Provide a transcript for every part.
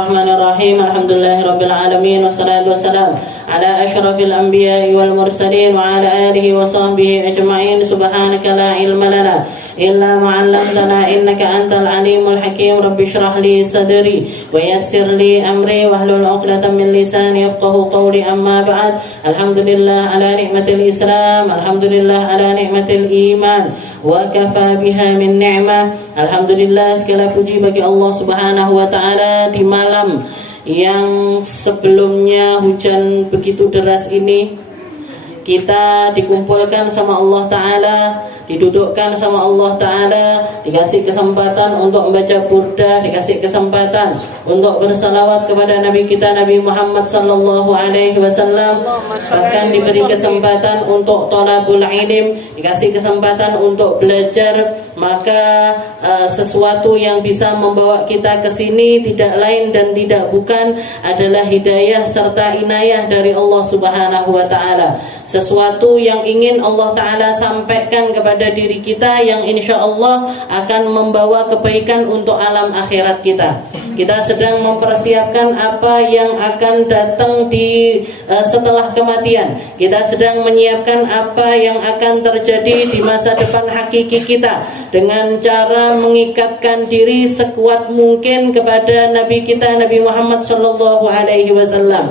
Bismillahirrahmanirrahim. Alhamdulillahirabbil alamin wassalatu wassalamu ala asyrafil anbiya'i wal mursalin wa ala alihi wa sahbihi ajma'in. Subhanaka la ilma lana illa ma 'allamtana innaka antal alimul hakim. Rabbi shrah li sadri wa yassir li amri wahlul 'uqdatam min lisani yafqahu qawli. Amma ba'd. Alhamdulillah ala ni'matil Islam, alhamdulillah ala ni'matil iman, wa kafa biha min ni'mah. Alhamdulillah, segala puji bagi Allah Subhanahu wa taala di malam yang sebelumnya hujan begitu deras ini. Kita dikumpulkan sama Allah taala, didudukkan sama Allah taala, dikasih kesempatan untuk membaca burdah, dikasih kesempatan untuk bersalawat kepada Nabi kita Nabi Muhammad sallallahu alaihi wasallam, bahkan diberi kesempatan untuk thalabul ilm, dikasih kesempatan untuk belajar. Maka sesuatu yang bisa membawa kita ke sini tidak lain dan tidak bukan adalah hidayah serta inayah dari Allah Subhanahu wa taala. Sesuatu yang ingin Allah taala sampaikan kepada diri kita yang insya Allah akan membawa kebaikan untuk alam akhirat kita. Kita sedang mempersiapkan apa yang akan datang di setelah kematian. Kita sedang menyiapkan apa yang akan terjadi di masa depan hakiki kita dengan cara mengikatkan diri sekuat mungkin kepada Nabi kita Nabi Muhammad sallallahu alaihi wasallam.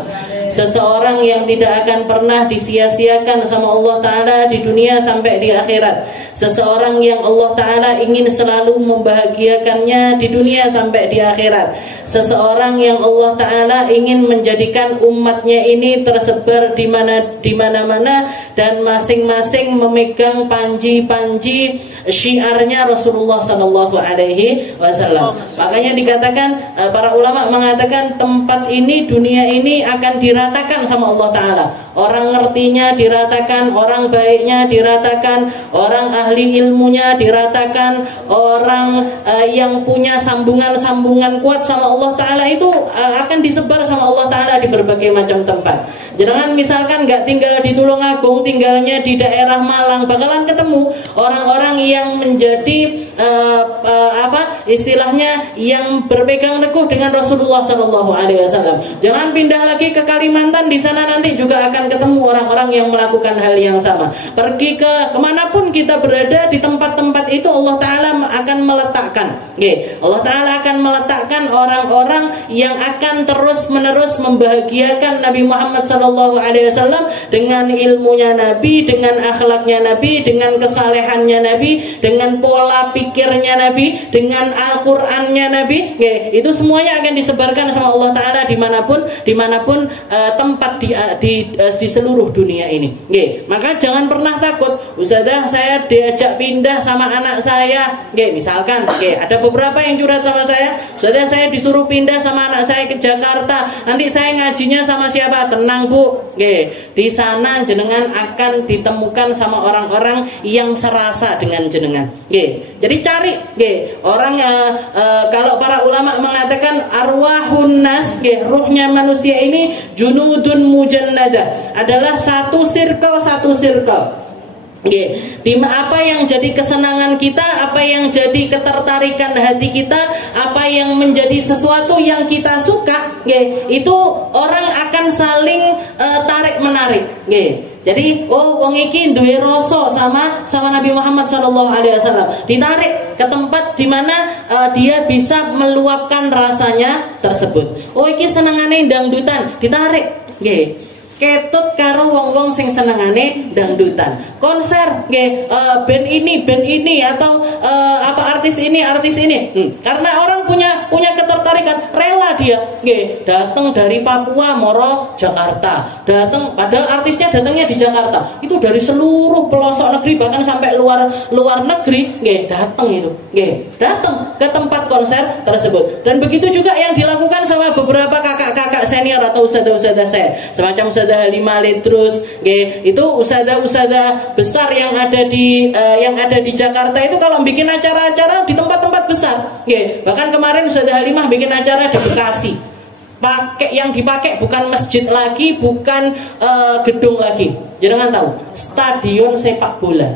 Seseorang yang tidak akan pernah disia-siakan sama Allah Ta'ala di dunia sampai di akhirat. Seseorang yang Allah Ta'ala ingin selalu membahagiakannya di dunia sampai di akhirat. Seseorang yang Allah Ta'ala ingin menjadikan umatnya ini tersebar di mana-mana dan masing-masing memegang panji-panji syiarnya Rasulullah Sallallahu Alaihi Wasallam. Makanya dikatakan, para ulama mengatakan tempat ini, dunia ini akan diratakan sama Allah Ta'ala. Orang ngertinya diratakan, orang baiknya diratakan, orang ahli ilmunya diratakan, orang yang punya sambungan-sambungan kuat sama Allah Ta'ala itu akan disebar sama Allah Ta'ala di berbagai macam tempat. Jangan misalkan gak tinggal di Tulungagung, tinggalnya di daerah Malang, bakalan ketemu orang-orang yang menjadi istilahnya yang berpegang teguh dengan Rasulullah Sallallahu Alaihi Wasallam. Jangan pindah lagi ke Kalimantan, di sana nanti juga akan ketemu orang-orang yang melakukan hal yang sama. Pergi ke kemanapun kita berada di tempat-tempat itu Allah Ta'ala akan meletakkan, Allah Ta'ala akan meletakkan orang-orang yang akan terus-menerus membahagiakan Nabi Muhammad Sallallahu Alaihi Wasallam dengan ilmunya Nabi, dengan akhlaknya Nabi, dengan kesalehannya Nabi, dengan pola pikirnya Nabi, dengan Al-Qur'annya Nabi. Itu semuanya akan disebarkan sama Allah Ta'ala dimanapun tempat di seluruh dunia ini. Maka jangan pernah takut. Ustazah, saya diajak pindah sama anak saya. Misalkan, ada beberapa yang curhat sama saya. Ustazah, saya disuruh pindah sama anak saya ke Jakarta. Nanti saya ngajinya sama siapa? Tenang Bu. Di sana jenengan akan ditemukan sama orang-orang yang serasa dengan jenengan. Jadi cari. Orang kalau para ulama mengatakan arwahun nas, ruhnya manusia ini junudun mujannadah, adalah satu circle. Apa yang jadi kesenangan kita, apa yang jadi ketertarikan hati kita, apa yang menjadi sesuatu yang kita suka, itu orang akan saling tarik menarik. Jadi wong iki duwe rasa sama Nabi Muhammad sallallahu alaihi wasallam, ditarik ke tempat di mana dia bisa meluapkan rasanya tersebut. Iki senengane dangdutan, ditarik ketut karo wong-wong sing senengane dangdutan. Konser band ini atau artis ini. Karena orang punya ketertarikan, rela dia datang dari Papua moro Jakarta. Padahal artisnya datangnya di Jakarta. Itu dari seluruh pelosok negeri, bahkan sampai luar negeri datang ke tempat konser tersebut. Dan begitu juga yang dilakukan sama beberapa kakak-kakak senior atau ustadzah-ustadzah saya, semacam Ustadzah Halimah Lidrus, itu ustadzah-ustadzah besar yang ada di Jakarta itu kalau bikin acara-acara di tempat-tempat besar. Bahkan kemarin Ustadzah Halimah bikin acara di Bekasi. Yang dipakai bukan masjid lagi, bukan gedung lagi. Jangan tahu, stadion sepak bola.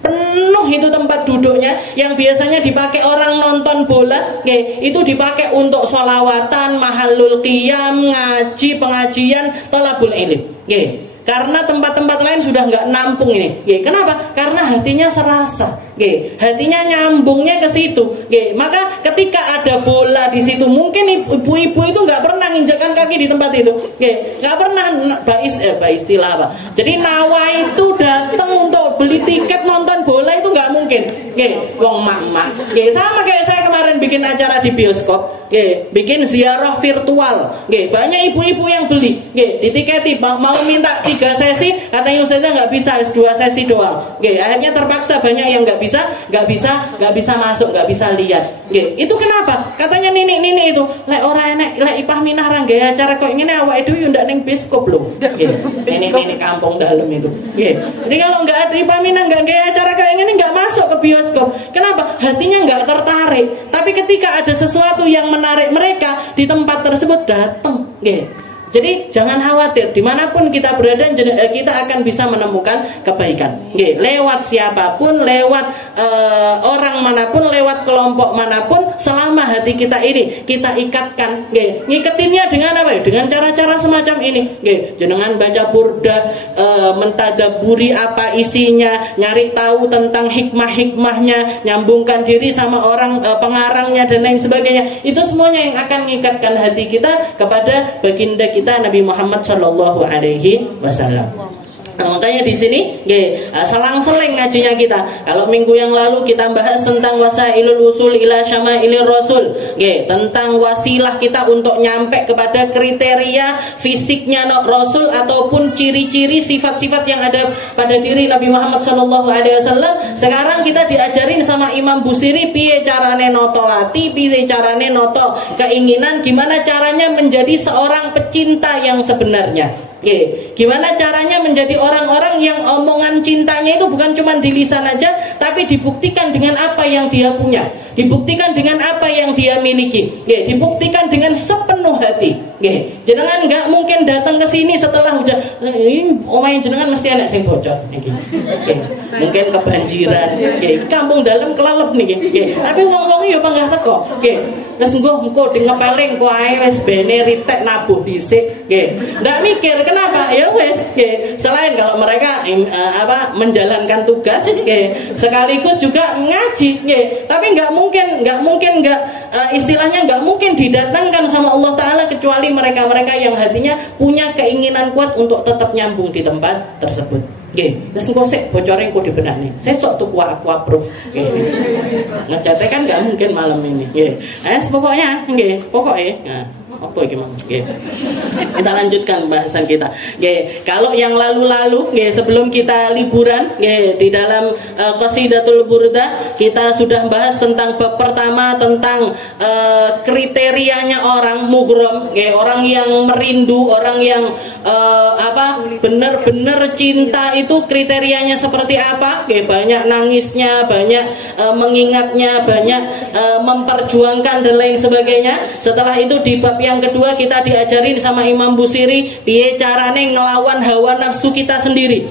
penuh itu tempat duduknya, yang biasanya dipakai orang nonton bola, itu dipakai untuk sholawatan, mahalul qiyam, ngaji, pengajian, thalabul ilm. Karena tempat-tempat lain sudah nggak nampung ini. Kenapa? Karena hatinya serasa, hatinya nyambungnya ke situ. Maka ketika ada bola di situ, mungkin ibu-ibu itu nggak pernah nginjakkan kaki di tempat itu, nggak pernah istilah apa. Jadi nawa itu datang untuk beli tiket nonton bola itu nggak mungkin. Wong mak-mak. Sama kayak saya kemarin bikin acara di bioskop, bikin ziarah virtual. Banyak ibu-ibu yang beli, ditiketi mau minta 3 sesi, katanya Ustazah nggak bisa, 2 sesi doang. Akhirnya terpaksa banyak yang nggak bisa masuk, nggak bisa lihat. Itu kenapa? Katanya nini itu, lek ora enek, lek Ipah Minah ra nggawe acara kok ngene awake dhewe yo ndak ning bioskop lho. Ini kampung dalam itu. Jadi kalau nggak ada Ipah Minah nggak nggawe acara kayak gini, nggak masuk ke bioskop. Kenapa? Hatinya nggak tertarik. Tapi ketika ada sesuatu yang menarik mereka di tempat tersebut, datang. Jadi jangan khawatir, dimanapun kita berada kita akan bisa menemukan kebaikan. Lewat siapapun, lewat orang manapun, lewat kelompok manapun, selama hati kita ini kita ikatkan. Ngiketinnya dengan apa? Dengan cara-cara semacam ini. Jenengan baca burda, mentadaburi apa isinya, nyari tahu tentang hikmah-hikmahnya, nyambungkan diri sama orang pengarangnya dan lain sebagainya. Itu semuanya yang akan mengikatkan hati kita kepada baginda kita Nabi Muhammad Shallallahu Alaihi Wasallam. Makanya di sini, selang-seling ngajinya kita. Kalau minggu yang lalu kita bahas tentang wasailul usul ila syamailir rasul, tentang wasilah kita untuk nyampe kepada kriteria fisiknya Rasul ataupun ciri-ciri sifat-sifat yang ada pada diri Nabi Muhammad Shallallahu Alaihi Wasallam. Sekarang kita diajarin sama Imam Busiri piye carane noto hati, piye carane noto keinginan, gimana caranya menjadi seorang pecinta yang sebenarnya. Gimana caranya menjadi orang-orang yang omongan cintanya itu bukan cuma di lisan aja, tapi dibuktikan dengan apa yang dia punya, dibuktikan dengan apa yang dia miliki, dibuktikan dengan sepenuh hati. Jenengan nggak mungkin datang ke sini setelah hujan, omahe jenengan mesti ada sing bocor. Mungkin kebanjiran, kampung dalam kelelep nih. Tapi wong-wong yo panggah teko. Wis engko ngepeleng ku ae wis bene ritek nabuh dhisik. Ndak mikir kenapa? Ya wis, selain kalau mereka menjalankan tugas, sekaligus juga ngaji, tapi nggak mungkin istilahnya nggak mungkin didatangkan sama Allah Taala kecuali mereka-mereka yang hatinya punya keinginan kuat untuk tetap nyambung di tempat tersebut. Terus engko sik bocore engko dibenani. Sesuk tuku aqua proof. Ngecate kan nggak mungkin malam ini. Pokoknya pokoknya. Apa iki, Mang? Kita lanjutkan bahasan kita. Kalau yang lalu-lalu, sebelum kita liburan, di dalam Qasidatul Burda kita sudah bahas tentang bab pertama tentang kriterianya orang mughram, orang yang merindu, orang yang benar-benar cinta itu kriterianya seperti apa? Banyak nangisnya, banyak mengingatnya, banyak memperjuangkan dan lain sebagainya. Setelah itu di bab yang kedua kita diajarin sama Imam Busiri piye carane ngelawan hawa nafsu kita sendiri.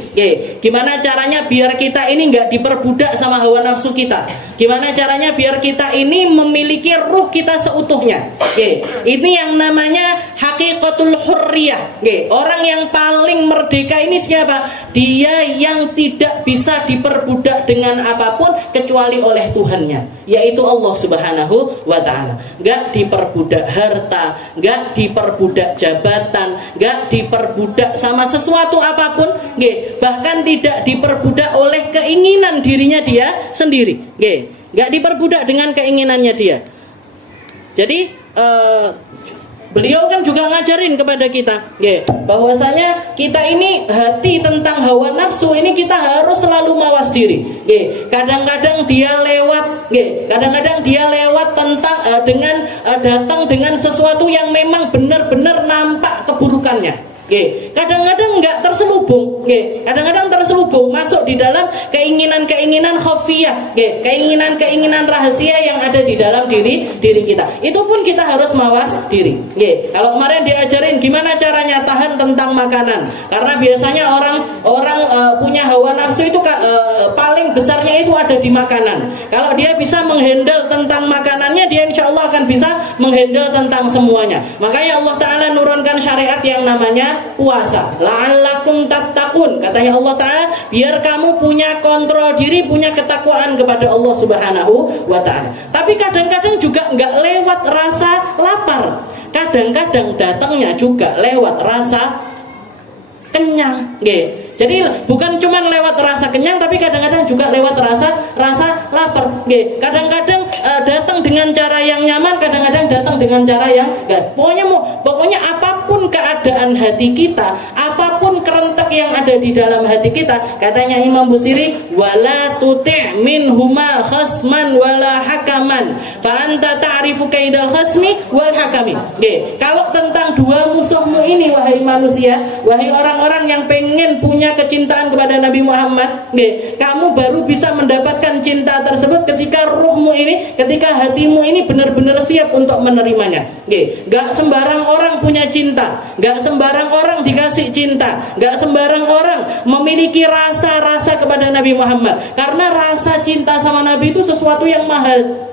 Gimana caranya biar kita ini nggak diperbudak sama hawa nafsu kita. Gimana caranya biar kita ini memiliki ruh kita seutuhnya. Ini yang namanya hakikatul hurriyah. Orang yang paling merdeka ini siapa? Dia yang tidak bisa diperbudak dengan apapun kecuali oleh Tuhannya, yaitu Allah Subhanahu wa Ta'ala. Nggak diperbudak harta, nggak diperbudak jabatan, nggak diperbudak sama sesuatu apapun, bahkan tidak diperbudak oleh keinginan dirinya dia sendiri, nggak diperbudak dengan keinginannya dia. Jadi beliau kan juga ngajarin kepada kita, bahwasanya kita ini hati tentang hawa nafsu ini kita harus selalu mawas diri. Kadang-kadang dia lewat, tentang dengan datang dengan sesuatu yang memang benar-benar nampak keburukannya. Kadang-kadang enggak terselubung, kadang-kadang terselubung masuk di dalam keinginan-keinginan khafiyah, keinginan-keinginan rahasia yang ada di dalam diri kita. Itu pun kita harus mawas diri. Kalau kemarin diajarin gimana caranya tahan tentang makanan, karena biasanya orang punya hawa nafsu itu paling besarnya itu ada di makanan. Kalau dia bisa menghandle tentang makanannya, dia insya Allah akan bisa menghandle tentang semuanya. Makanya Allah Ta'ala nurunkan syariat yang namanya puasa, la'allakum tattaqun, katanya Allah Ta'ala, biar kamu punya kontrol diri, punya ketakwaan kepada Allah Subhanahu wa Ta'ala. Tapi kadang-kadang juga nggak lewat rasa lapar, kadang-kadang datangnya juga lewat rasa kenyang. Jadi bukan cuma lewat rasa kenyang, tapi kadang-kadang juga lewat rasa lapar. Kadang-kadang datang dengan cara yang nyaman, kadang-kadang datang dengan cara yang enggak. Pokoknya apapun keadaan hati kita, apapun kerentak yang ada di dalam hati kita, katanya Imam Busiri, wala tuti' minhuma khasman wala hakaman, fa anta ta'rifu kaidal khasmi wal hakami. Kalau tentang dua musuhmu ini, wahai manusia, wahai orang-orang yang pengen punya kecintaan kepada Nabi Muhammad, kamu baru bisa mendapatkan cinta tersebut ketika ruhmu ini, ketika hatimu ini benar-benar siap untuk menerimanya. Gak sembarang orang punya cinta, gak sembarang orang dikasih cinta, gak sembarang orang memiliki rasa-rasa kepada Nabi Muhammad, karena rasa cinta sama Nabi itu sesuatu yang mahal.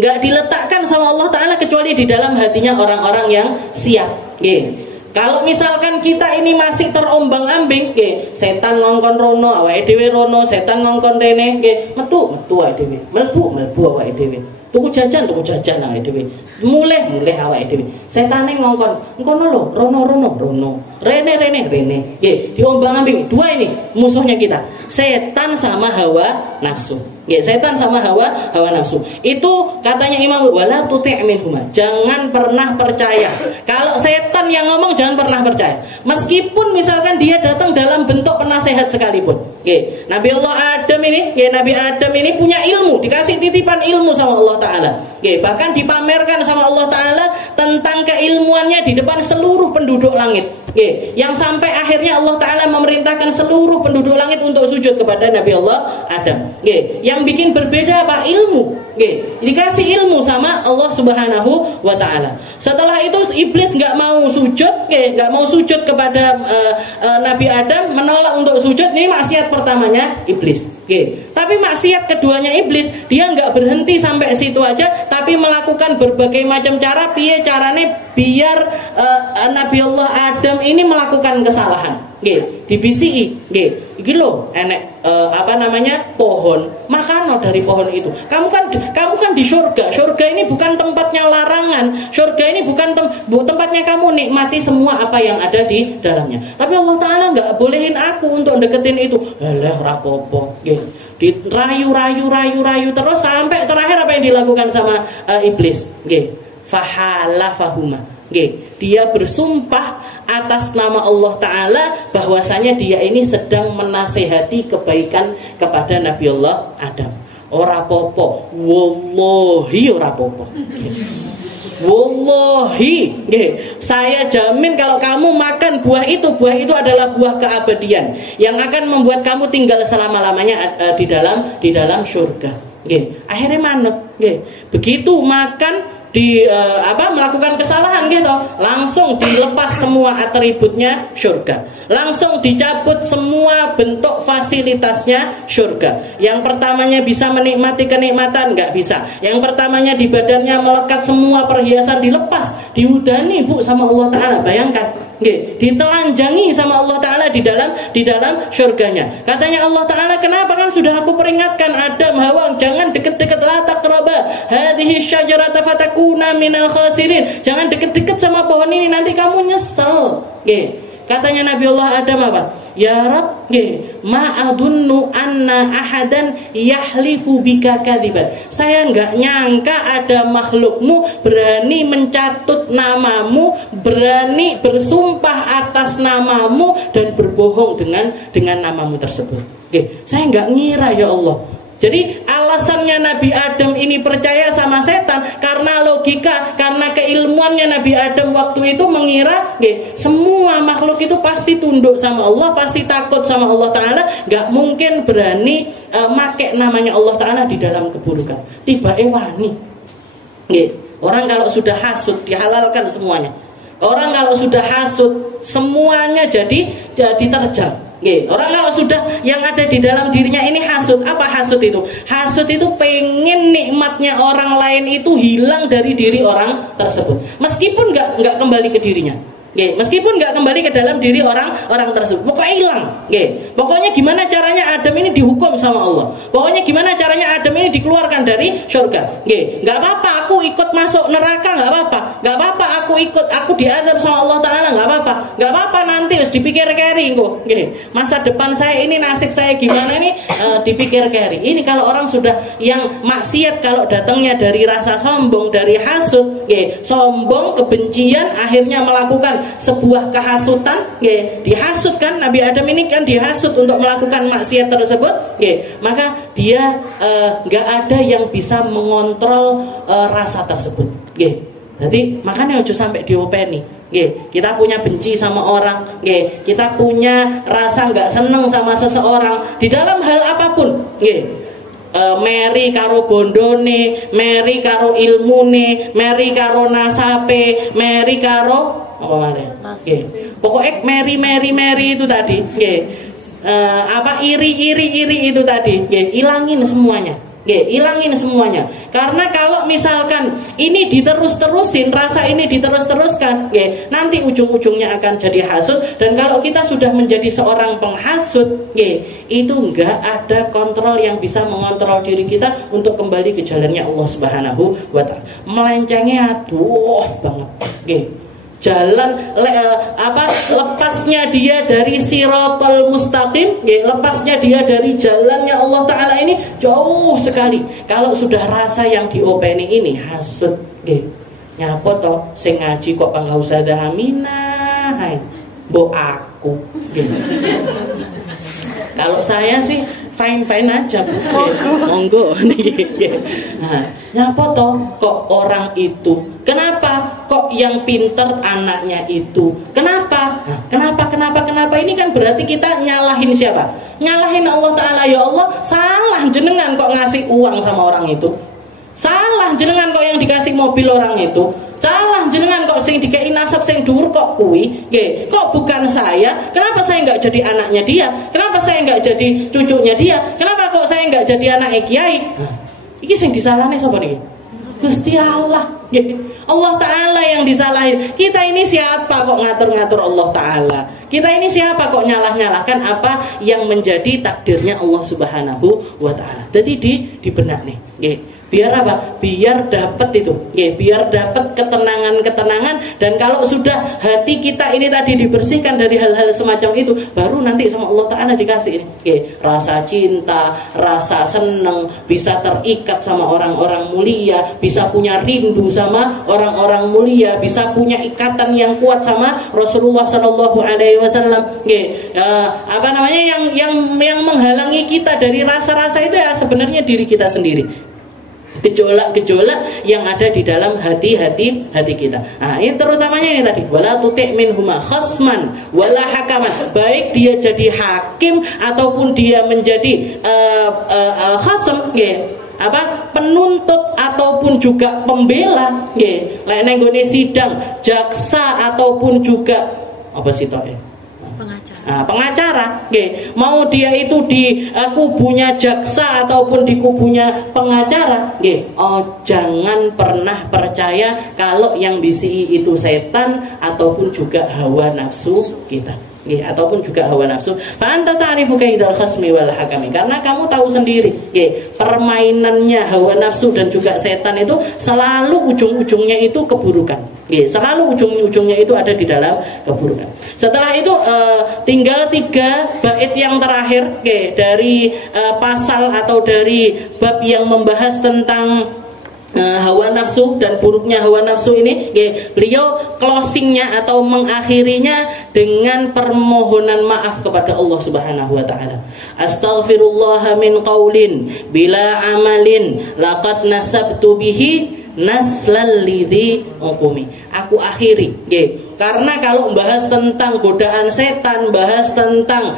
Gak diletakkan sama Allah Ta'ala kecuali di dalam hatinya orang-orang yang siap. Kalau misalkan kita ini masih terombang-ambing, setan ngongkon rono, awake dhewe rono, setan ngongkon rene, metu awake dhewe, mlebu awake dhewe. Tuku jajan awake dhewe. Mulih awake dhewe. Setane ngongkon, engkono lho, rono, rene. Diombang-ambing. Dua ini musuhnya kita. Setan sama hawa nafsu. Setan sama hawa nafsu. Itu katanya Imam, wala tuti' minhuma, jangan pernah percaya. Kalau setan yang ngomong jangan pernah percaya, meskipun misalkan dia datang dalam bentuk penasehat sekalipun. Nabi Adam ini punya ilmu, dikasih titipan ilmu sama Allah Ta'ala. Bahkan dipamerkan sama Allah Ta'ala tentang keilmuannya di depan seluruh penduduk langit. Yang sampai akhirnya Allah Ta'ala memerintahkan seluruh penduduk langit untuk sujud kepada Nabi Allah Adam. Yang bikin berbeda apa? Ilmu. Dikasih ilmu sama Allah Subhanahu wa Ta'ala. Setelah itu iblis nggak mau sujud kepada Nabi Adam, menolak untuk sujud. Ini maksiat pertamanya iblis. Tapi maksiat keduanya iblis, dia nggak berhenti sampai situ aja, tapi melakukan berbagai macam cara. Piye carane biar Nabi Allah Adam ini melakukan kesalahan. Dibisiki, iki lho enek pohon, makan dari pohon itu. Kamu kan di surga. Surga ini bukan tempatnya larangan. Surga ini bukan tempatnya kamu nikmati semua apa yang ada di dalamnya. Tapi Allah Ta'ala nggak bolehin aku untuk deketin itu. Alah rapopo, dirayu terus sampai terakhir apa yang dilakukan sama iblis? Fahalafahuma. Dia bersumpah atas nama Allah Ta'ala bahwasanya dia ini sedang menasehati kebaikan kepada Nabi Allah Adam. Ora popo, wallahi ora popo. Wallahi, saya jamin kalau kamu makan buah itu adalah buah keabadian yang akan membuat kamu tinggal selama-lamanya di dalam surga. Akhirnya manut. Begitu makan melakukan kesalahan langsung dilepas semua atributnya surga, langsung dicabut semua bentuk fasilitasnya surga. Yang pertamanya bisa menikmati kenikmatan, nggak bisa. Yang pertamanya di badannya melekat semua perhiasan, dilepas, diudani sama Allah Ta'ala. Bayangkan, ditelanjangi sama Allah Ta'ala di dalam surganya. Katanya Allah Ta'ala, kenapa? Kan sudah aku peringatkan Adam, Hawa, jangan deket-deket, la taqraba hadhihi syajarata fatakuna minal khasirin. Jangan deket-deket sama pohon ini, nanti kamu nyesel. Katanya Nabi Allah Adam apa? Ya Rabb, ma'adunnu anna ahadan yahlifu bika kadziban. Saya enggak nyangka ada makhlukmu berani mencatut namamu, berani bersumpah atas namamu dan berbohong dengan namamu tersebut. Saya enggak ngira ya Allah. Jadi alasannya Nabi Adam ini percaya sama setan karena logika, karena keilmuannya Nabi Adam waktu itu mengira semua makhluk itu pasti tunduk sama Allah, pasti takut sama Allah Ta'ala, gak mungkin berani make namanya Allah Ta'ala di dalam keburukan. Tiba wani. Orang kalau sudah hasud dihalalkan semuanya. Orang kalau sudah hasud semuanya jadi terjang. Orang kalau sudah yang ada di dalam dirinya ini hasud. Apa hasud itu? Hasud itu pengen nikmatnya orang lain itu hilang dari diri orang tersebut, meskipun nggak kembali ke dirinya. Meskipun nggak kembali ke dalam diri orang tersebut, pokoknya hilang. Pokoknya gimana caranya Adam ini dihukum sama Allah. Pokoknya gimana caranya Adam ini dikeluarkan dari surga. Nggak apa-apa aku ikut masuk neraka, nggak apa-apa. Nggak apa-apa aku diadab sama Allah Ta'ala, nggak apa-apa. Nggak apa-apa nanti harus dipikir-kiri kok. Masa depan saya ini, nasib saya gimana nih, dipikir-kiri. Ini kalau orang sudah yang maksiat, kalau datangnya dari rasa sombong, dari hasud, sombong, kebencian, akhirnya melakukan sebuah kehasutan, dihasut kan, Nabi Adam ini kan dihasut untuk melakukan maksiat tersebut, maka dia nggak ada yang bisa mengontrol rasa tersebut. Jadi makanya ojo sampai diopeni. Kita punya benci sama orang, kita punya rasa nggak seneng sama seseorang di dalam hal apapun. Meri karo bondone, meri karo ilmune, meri karo nasape, meri karo apa mana? Pokoknya meri itu tadi, iri itu tadi, ilangin semuanya. Ilangin semuanya. Karena kalau misalkan ini diterus-terusin, rasa ini diterus-teruskan, nanti ujung-ujungnya akan jadi hasud. Dan kalau kita sudah menjadi seorang penghasud, itu enggak ada kontrol yang bisa mengontrol diri kita untuk kembali ke jalannya Allah Subhanahu wa Ta'ala. Melencengnya aduh banget. Jalan lepasnya dia dari siratal mustaqim, lepasnya dia dari jalannya Allah Ta'ala ini jauh sekali. Kalau sudah rasa yang diopeni ini hasud, nyapa toh sing ngaji kok enggak usah dah aminah, mbok aku. Kalau saya sih fine aja, monggo nih. Nah, nyapa toh kok orang itu? Kenapa kok yang pinter anaknya itu? Kenapa? Kenapa? Ini kan berarti kita nyalahin siapa? Nyalahin Allah Ta'ala. Ya Allah, salah jenengan kok ngasih uang sama orang itu. Salah jenengan kok yang dikasih mobil orang itu. Salah jenengan kok sing dikei nasab sing dhuwur kok kuwi. Kok bukan saya? Kenapa saya enggak jadi anaknya dia? Kenapa saya enggak jadi cucunya dia? Kenapa kok saya enggak jadi anak kiai? Iki sing disalahne sapa niki? Gusti Allah. Allah Ta'ala yang disalahin. Kita ini siapa kok ngatur-ngatur Allah Ta'ala? Kita ini siapa kok nyalah-nyalahkan apa yang menjadi takdirnya Allah Subhanahu wa Ta'ala? Jadi di benak nih. Biar apa? Biar dapat itu, biar dapat ketenangan. Dan kalau sudah hati kita ini tadi dibersihkan dari hal-hal semacam itu, baru nanti sama Allah Ta'ala dikasih ini, rasa cinta, rasa senang, bisa terikat sama orang-orang mulia, bisa punya rindu sama orang-orang mulia, bisa punya ikatan yang kuat sama Rasulullah Sallallahu Alaihi Wasallam. Yang menghalangi kita dari rasa-rasa itu ya sebenarnya diri kita sendiri. Gejolak-gejolak yang ada di dalam hati kita. Nah, ini terutamanya ini tadi, wala tuti' minhuma khasman wala hakaman. Baik dia jadi hakim ataupun dia menjadi khasam, penuntut ataupun juga pembela, lek nang nggone sidang, jaksa ataupun juga apa sih toh? Pengacara, mau dia itu di kubunya jaksa ataupun di kubunya pengacara, jangan pernah percaya kalau yang bisi itu setan ataupun juga hawa nafsu kita. Ataupun juga hawa nafsu. Fa anta ta'rifu kaidal khasmi wal hakami. Karena kamu tahu sendiri, permainannya hawa nafsu dan juga setan itu selalu ujung-ujungnya itu keburukan. Selalu ujung-ujungnya itu ada di dalam keburukan. Setelah itu tinggal 3 bait yang terakhir dari pasal atau dari bab yang membahas tentang hawa nafsu dan buruknya hawa nafsu ini, beliau closingnya atau mengakhirinya dengan permohonan maaf kepada Allah Subhanahu wa taala. Astaghfirullah min qaulin bila amalin laqad nasabtu bihi naslal lidhi uqumi. Aku akhiri, karena kalau bahas tentang godaan setan, bahas tentang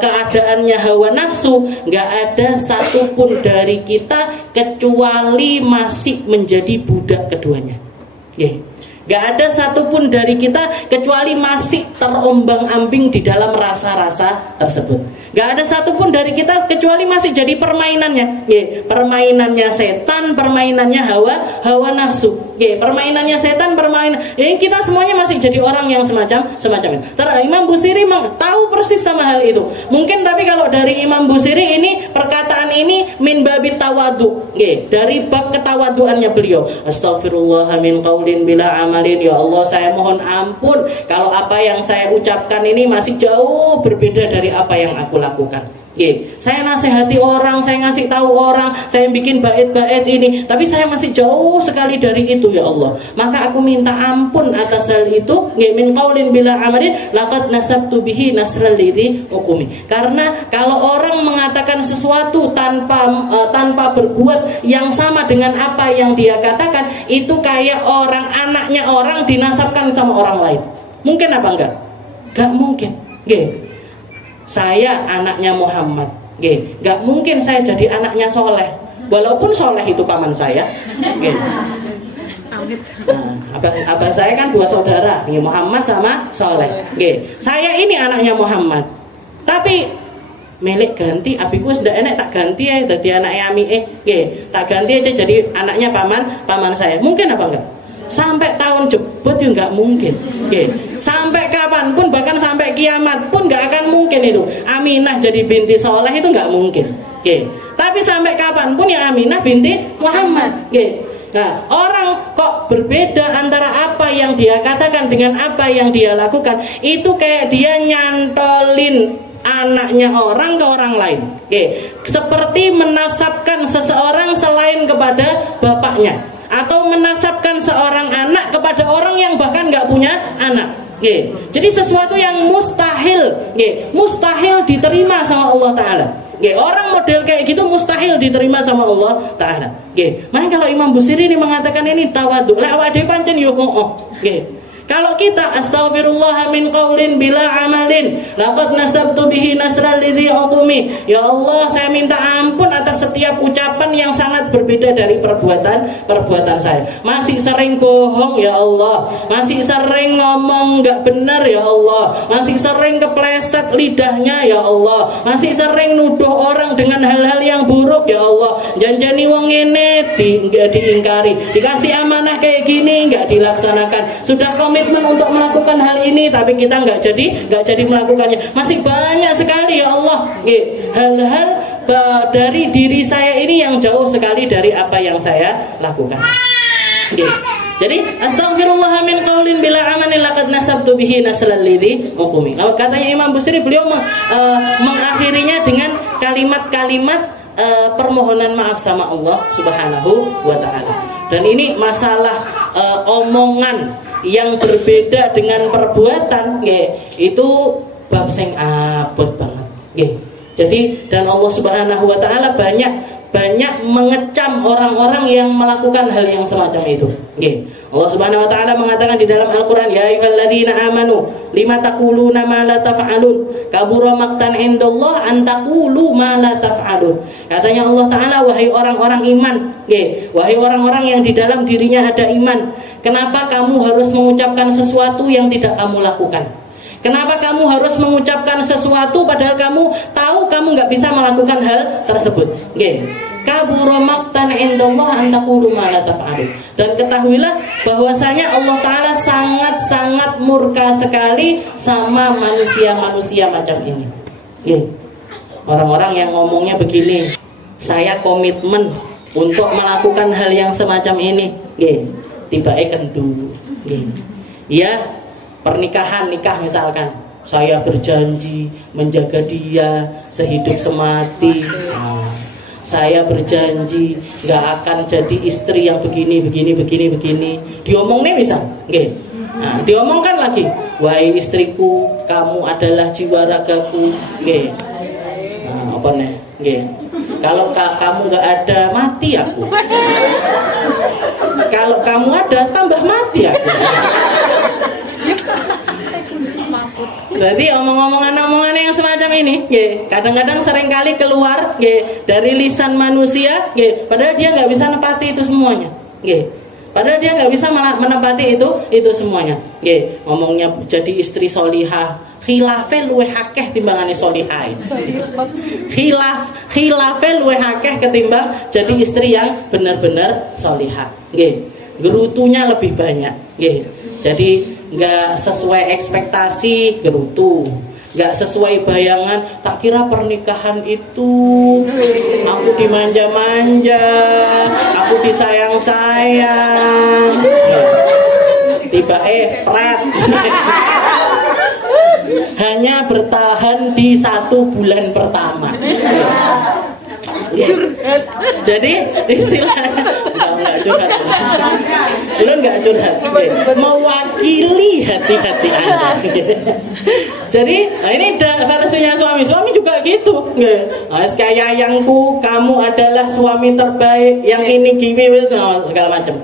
keadaannya hawa nafsu, nggak ada satupun dari kita kecuali masih menjadi budak keduanya. Nggak ada satupun dari kita kecuali masih terombang-ambing di dalam rasa-rasa tersebut. Gak ada satupun dari kita kecuali masih jadi permainannya, permainannya setan, permainannya hawa nafsu, permainannya setan, permainan. Kita semuanya masih jadi orang yang semacam itu. Imam Busiri tahu persis sama hal itu. Mungkin tapi kalau dari Imam Busiri ini perkataan ini min babit tawadu, dari bab ketawaduannya beliau. Astaghfirullah min qaulin bila amalin. Ya Allah, saya mohon ampun kalau apa yang saya ucapkan ini masih jauh berbeda dari apa yang aku lakukan. Saya nasihati orang, saya ngasih tahu orang, saya bikin bait-bait ini, tapi saya masih jauh sekali dari itu ya Allah. Maka aku minta ampun atas hal itu. Min qaulin bila amalin laqad nasabtu bihi nasral lidhi uqumi. Karena kalau orang mengatakan sesuatu tanpa berbuat yang sama dengan apa yang dia katakan, itu kayak anaknya orang dinasabkan sama orang lain. Mungkin apa enggak? Enggak mungkin. Saya anaknya Muhammad, gak mungkin saya jadi anaknya Soleh, walaupun Soleh itu paman saya. Abah saya kan 2 saudara, Muhammad sama Soleh. Saya ini anaknya Muhammad, tapi milik ganti, abiku sudah enak tak ganti ya, jadi anaknya Ami tak ganti aja jadi anaknya paman saya. Mungkin apa enggak? Sampai tahun jebet ya nggak mungkin. Sampai kapanpun, bahkan sampai kiamat pun nggak akan mungkin itu Aminah jadi binti Soleh, itu nggak mungkin. Tapi sampai kapanpun ya Aminah binti Muhammad. Nah, orang kok berbeda antara apa yang dia katakan dengan apa yang dia lakukan. Itu kayak dia nyantolin anaknya orang ke orang lain. Seperti menasabkan seseorang selain kepada bapaknya, atau menasabkan seorang anak kepada orang yang bahkan nggak punya anak. Jadi sesuatu yang mustahil, mustahil diterima sama Allah Ta'ala. Orang model kayak gitu mustahil diterima sama Allah Ta'ala. Makanya kalau Imam Busiri ini mengatakan ini tawadu, lewat dia pancen yo Kalau kita astaghfirullah min qaulin bila amalin laqad nasabtu bihi nasral lidhi uqumi. Ya Allah, saya minta ampun atas setiap ucapan yang sangat berbeda dari perbuatan saya. Masih sering bohong ya Allah, masih sering ngomong enggak benar ya Allah, masih sering kepleset lidahnya ya Allah, masih sering nuduh orang dengan hal-hal yang buruk ya Allah. Janjani wong ngene enggak diingkari, dikasih amanah kayak gini enggak dilaksanakan. Sudah komitmen untuk melakukan hal ini tapi kita nggak jadi melakukannya. Masih banyak sekali ya Allah hal-hal dari diri saya ini yang jauh sekali dari apa yang saya lakukan. Jadi astaghfirullah min qaulin bila amalin laqad nasabtu bihi naslal lidhi uqumi. Katanya Imam Busiri, beliau mengakhirinya dengan kalimat-kalimat permohonan maaf sama Allah Subhanahu wa taala. Dan ini masalah omongan yang berbeda dengan perbuatan, itu bab sing abot banget. Jadi dan Allah Subhanahu wa taala banyak mengecam orang-orang yang melakukan hal yang semacam itu. Allah Subhanahu wa taala mengatakan di dalam Al-Qur'an, ya ayyuhalladzina amanu lima taquluna ma la taf'alun kabura maqtan indallah an taqulu ma la taf'alun. Katanya Allah taala, wahai orang-orang iman, wahai orang-orang yang di dalam dirinya ada iman, kenapa kamu harus mengucapkan sesuatu yang tidak kamu lakukan? Kenapa kamu harus mengucapkan sesuatu padahal kamu tahu kamu nggak bisa melakukan hal tersebut? Kabura maqtan indallah an taqulu ma la taf'alun. Dan ketahuilah bahwasanya Allah Ta'ala sangat-sangat murka sekali sama manusia-manusia macam ini. Orang-orang yang ngomongnya begini, saya komitmen untuk melakukan hal yang semacam ini, tiba-tiba kendu. Ya, pernikahan, nikah misalkan, saya berjanji menjaga dia sehidup semati. saya berjanji nggak akan jadi istri yang begini. Diomong nih misal, nggih. Nah, diomongkan lagi, wahai istriku, kamu adalah jiwa ragaku, nggih. Nah, apa nih, nggih. Kalau kamu nggak ada, mati aku. Kalau kamu ada, tambah mati aku. Jadi omong-omongan yang semacam ini, kadang-kadang seringkali keluar dari lisan manusia, padahal dia nggak bisa menepati itu semuanya. Padahal dia nggak bisa menepati itu semuanya. Ngomongnya jadi istri solihah, khilafe luwih akeh timbangane solihah. Khilafe luwih akeh ketimbang jadi istri yang benar-benar solihah. Gerutunya lebih banyak. Jadi nggak sesuai ekspektasi, gerutu. Nggak sesuai bayangan, tak kira pernikahan itu aku dimanja-manja, aku disayang-sayang. Tiba prat. Hanya bertahan di 1 bulan pertama. Jadi istilahnya nggak curhat, belum nggak curhat, mewakili hati-hati Anda. Jadi ini versinya suami juga gitu. Kayak yayangku, kamu adalah suami terbaik, yang ini gini segala macam.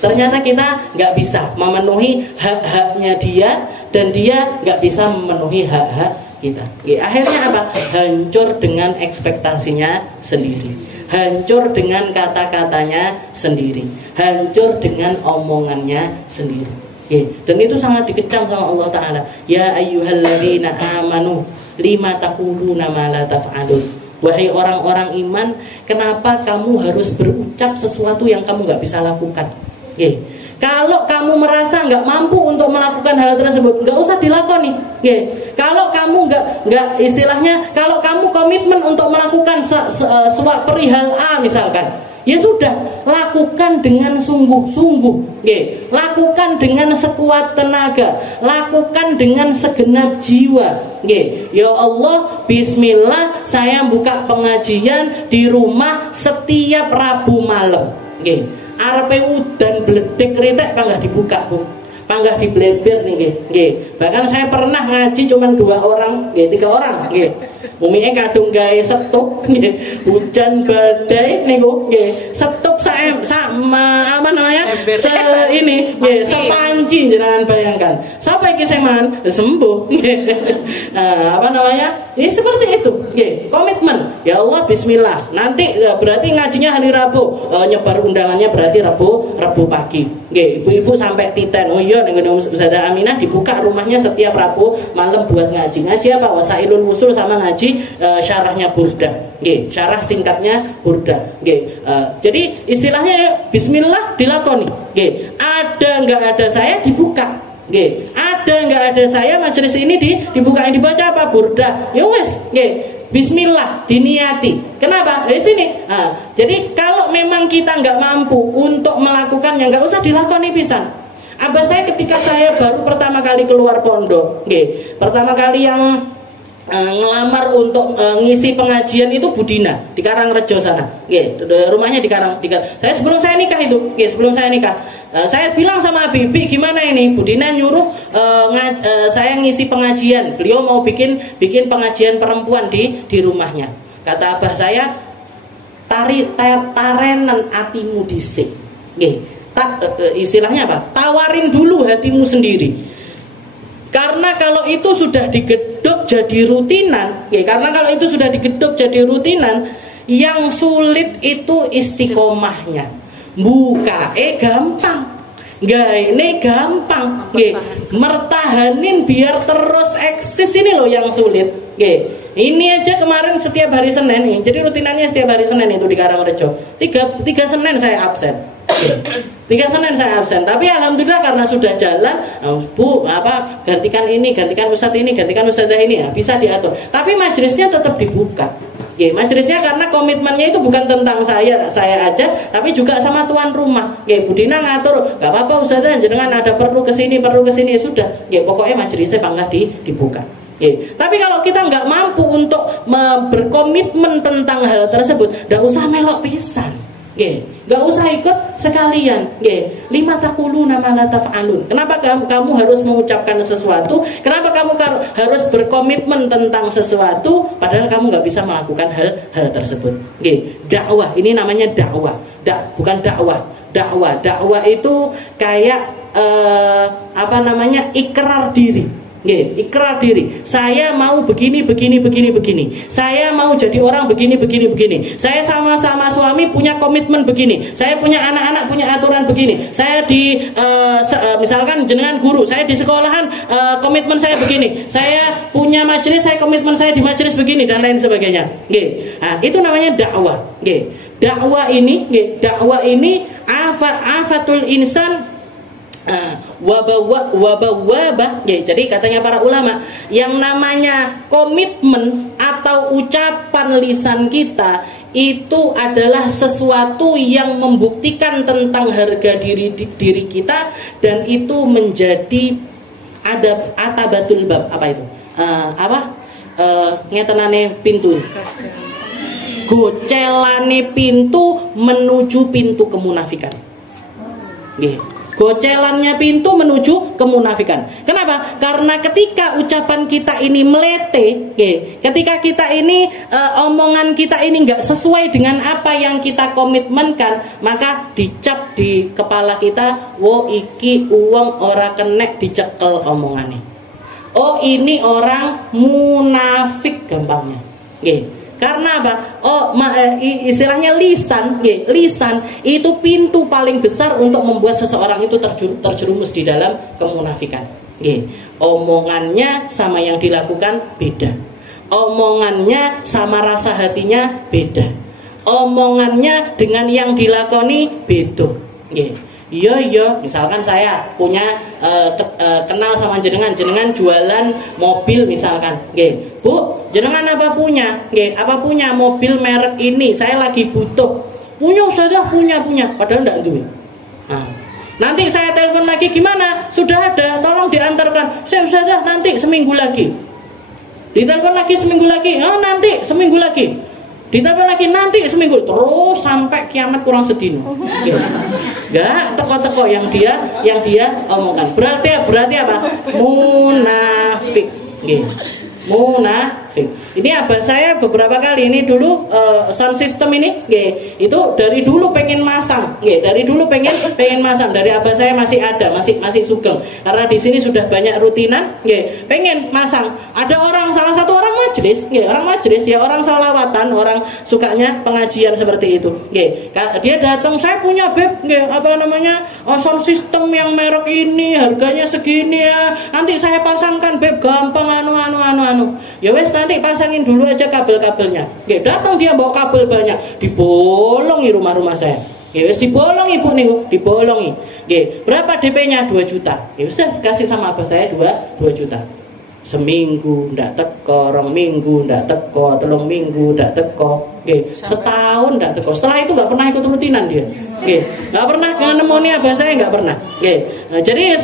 Ternyata kita nggak bisa memenuhi hak-haknya dia, dan dia nggak bisa memenuhi hak-hak kita. Akhirnya apa? Hancur dengan ekspektasinya sendiri, hancur dengan kata-katanya sendiri, hancur dengan omongannya sendiri. Dan itu sangat dikecam sama Allah Ta'ala. Ya ayyuhalladzina amanu lima taquluna ma la taf'alun. Wahai orang-orang iman, kenapa kamu harus berucap sesuatu yang kamu gak bisa lakukan? Kalau kamu merasa nggak mampu untuk melakukan hal tersebut, nggak usah dilakoni. Kalau kamu nggak istilahnya, kalau kamu komitmen untuk melakukan perihal A misalkan, ya sudah, lakukan dengan sungguh-sungguh. Lakukan dengan sekuat tenaga, lakukan dengan segenap jiwa. Ya Allah, bismillah, saya buka pengajian di rumah setiap Rabu malam. Arepe udan bledek ritek panggah dibuka, Bu. Panggah dibleber nih, nggih. Bahkan saya pernah ngaji cuman 2 orang, 3 orang, nggih. Umike kadung gawe setup, nggih. Hujan badai niku, nggih. Setup apa namanya? Sepanci jenengan bayangkan. Sampai iki sing mangan sembuh. Apa namanya? Ini seperti itu, komitmen. Ya Allah, bismillah. Nanti berarti ngajinya hari Rabu, nyebar undangannya berarti Rabu pagi. Ibu-ibu sampai titen. Oh iya, ning Ustazah Aminah dibuka rumahnya setiap Rabu malam buat ngaji. Ngaji apa? Wasailul Wusul sama ngaji syarahnya Burdah. Syarah singkatnya Burdah. Jadi istilahnya bismillah dilakoni. Ada nggak ada saya dibuka. Ada nggak ada saya majelis ini dibuka, yang dibaca apa? Burdah. Ya wes, bismillah diniati. Kenapa? Di sini. Jadi kalau memang kita nggak mampu untuk melakukannya, nggak usah dilakoni pisan. Abah saya ketika saya baru pertama kali keluar pondok, pertama kali yang ngelamar untuk ngisi pengajian itu Budina di Karangrejo sana. Rumahnya di Karang. Saya sebelum saya nikah itu, sebelum saya nikah, saya bilang sama Bibi, gimana ini? Budina nyuruh saya ngisi pengajian. Beliau mau bikin pengajian perempuan di rumahnya. Kata abah saya, tarenan hatimu dhisik. Istilahnya apa? Tawarin dulu hatimu sendiri. Karena kalau itu sudah digedok jadi rutinan, karena kalau itu sudah digedok jadi rutinan, yang sulit itu istiqomahnya. Bukae gampang, gaene gampang, mertahanin biar terus eksis ini loh yang sulit. Ini aja kemarin setiap hari Senin nih, jadi rutinannya setiap hari Senin itu di Karangrejo. 3 Senin saya absen. 3 Senin saya absen, tapi alhamdulillah karena sudah jalan, Bu, gantikan ini, gantikan ustadz ini, gantikan ustadzah ini, bisa diatur. Tapi majelisnya tetap dibuka. Majelisnya karena komitmennya itu bukan tentang saya aja, tapi juga sama tuan rumah. Budina ngatur, gak apa-apa ustadzah, jenengan ada perlu kesini, sudah. Pokoknya majelisnya bangga dibuka. Tapi kalau kita nggak mampu untuk berkomitmen tentang hal tersebut, nggak usah melok pisan. Nggak usah ikut sekalian. Lima taquluna ma la taf'alun. Kenapa kamu harus mengucapkan sesuatu? Kenapa kamu harus berkomitmen tentang sesuatu padahal kamu nggak bisa melakukan hal tersebut? Dakwah, ini namanya dakwah. Bukan dakwah. Dakwah itu kayak ikrar diri. Ikrar diri. Saya mau begini. Saya mau jadi orang begini. Saya sama-sama suami punya komitmen begini. Saya punya anak-anak punya aturan begini. Saya misalkan jenengan guru, saya di sekolahan komitmen saya begini. Saya punya majelis, saya komitmen saya di majelis begini dan lain sebagainya. Nah, itu namanya dakwah. Dakwah ini afatul insan wabah. Jadi katanya para ulama, yang namanya komitmen atau ucapan lisan kita itu adalah sesuatu yang membuktikan tentang harga diri kita, dan itu menjadi atabatul bab. Apa itu? Ngetenane pintu. Gocelane pintu menuju pintu kemunafikan. Gocelannya pintu menuju kemunafikan. Kenapa? Karena ketika ucapan kita ini melete, ketika kita ini omongan kita ini nggak sesuai dengan apa yang kita komitmenkan, maka dicap di kepala kita, wo iki uang ora kenek dicekel omongannya. Oh, ini orang munafik gampangnya. Karena apa? Istilahnya lisan itu pintu paling besar untuk membuat seseorang itu terjerumus di dalam kemunafikan. Omongannya sama yang dilakukan beda. Omongannya sama rasa hatinya beda. Omongannya dengan yang dilakoni beda. Iya, misalkan saya punya kenal sama jenengan jualan mobil misalkan. Bu, jenengan apa punya? Apa punya mobil merek ini? Saya lagi butuh. Punya saja, punya. Padahal enggak duit. Nah, nanti saya telepon lagi, gimana? Sudah ada, tolong diantarkan. Saya sudah, nanti seminggu lagi. Ditelepon lagi seminggu lagi. Oh, nanti seminggu lagi. Ditelepon lagi nanti seminggu, terus sampai kiamat kurang sedino. Enggak teko-teko yang dia omongkan. Berarti apa? Munafik. Munafik. Ini abah saya beberapa kali ini dulu sound system ini, itu dari dulu pengen masang, dari dulu pengen masang. Dari abah saya masih ada, masih sugeng. Karena di sini sudah banyak rutinan, pengen masang. Ada salah satu orang majelis, orang sholawatan, orang sukanya pengajian seperti itu. Dia datang, saya punya beb, sound system yang merek ini, harganya segini ya. Nanti saya pasangkan beb, gampang anu. Ya wes, nanti pasangin dulu aja kabel-kabelnya. Datang dia bawa kabel banyak, dibolongi rumah saya. Wes dibolongi Bu nih, dibolongi. Berapa DP-nya? 2 juta. Ya sudah kasih sama abah saya 2 juta. Seminggu ndak teko, 2 minggu ndak teko, 3 minggu ndak teko. Setahun ndak teko. Setelah itu nggak pernah ikut rutinan dia. Nggak pernah nemoni abah saya, nggak pernah. Nah, jadi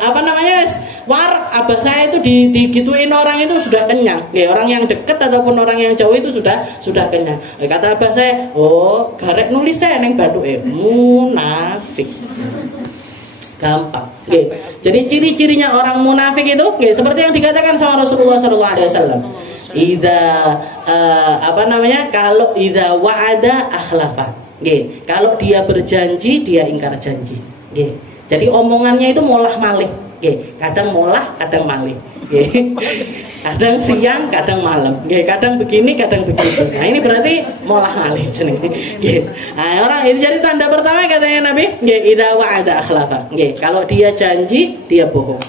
abah saya itu digituin orang itu sudah kenyang. Orang yang dekat ataupun orang yang jauh itu sudah kenyang. Kata abah saya, oh garek nulis saya neng batu munafik. Gampang. Jadi ciri-cirinya orang munafik itu seperti yang dikatakan sama Rasulullah SAW. Kalau idza wa'ada akhlafa. Kalau dia berjanji dia ingkar janji. Jadi omongannya itu molah malih. Kadang molah, kadang malih. Kadang siang, kadang malam. Kadang begini, kadang begitu. Nah, ini berarti molah malih. Nah, orang itu jadi tanda pertama katanya Nabi, idza wa'ada akhlafa. Kalau dia janji, dia bohong.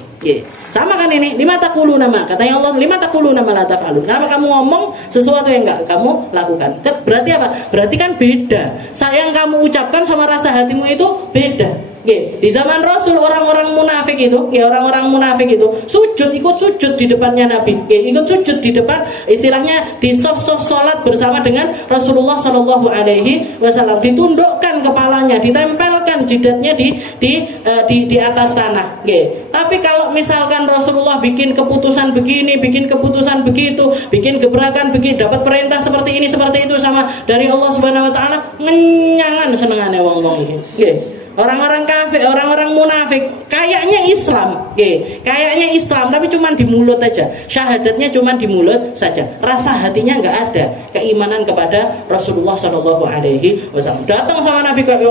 Sama kan ini, lima taquluna ma, katanya Allah, lima taquluna ma la taf'alun. Kenapa kamu ngomong sesuatu yang enggak kamu lakukan? Berarti apa? Berarti kan beda. Yang kamu ucapkan sama rasa hatimu itu beda. Di zaman Rasul orang-orang munafik itu, ikut sujud di depannya Nabi, ikut sujud di depan, istilahnya di soft salat bersama dengan Rasulullah Shallallahu Alaihi Wasallam, ditundukkan kepalanya, ditempelkan meletakkan jidatnya di atas tanah. Tapi kalau misalkan Rasulullah bikin keputusan begini, bikin keputusan begitu, bikin gebrakan begitu, dapat perintah seperti ini seperti itu sama dari Allah Subhanahu wa taala, ngenyangan senengane wong-wong iki. Orang-orang kafir, orang-orang munafik, kayaknya Islam, kayaknya Islam, tapi cuma di mulut aja, syahadatnya cuma di mulut saja, rasa hatinya nggak ada keimanan kepada Rasulullah Shallallahu Alaihi Wasallam. Datang sama Nabi kayak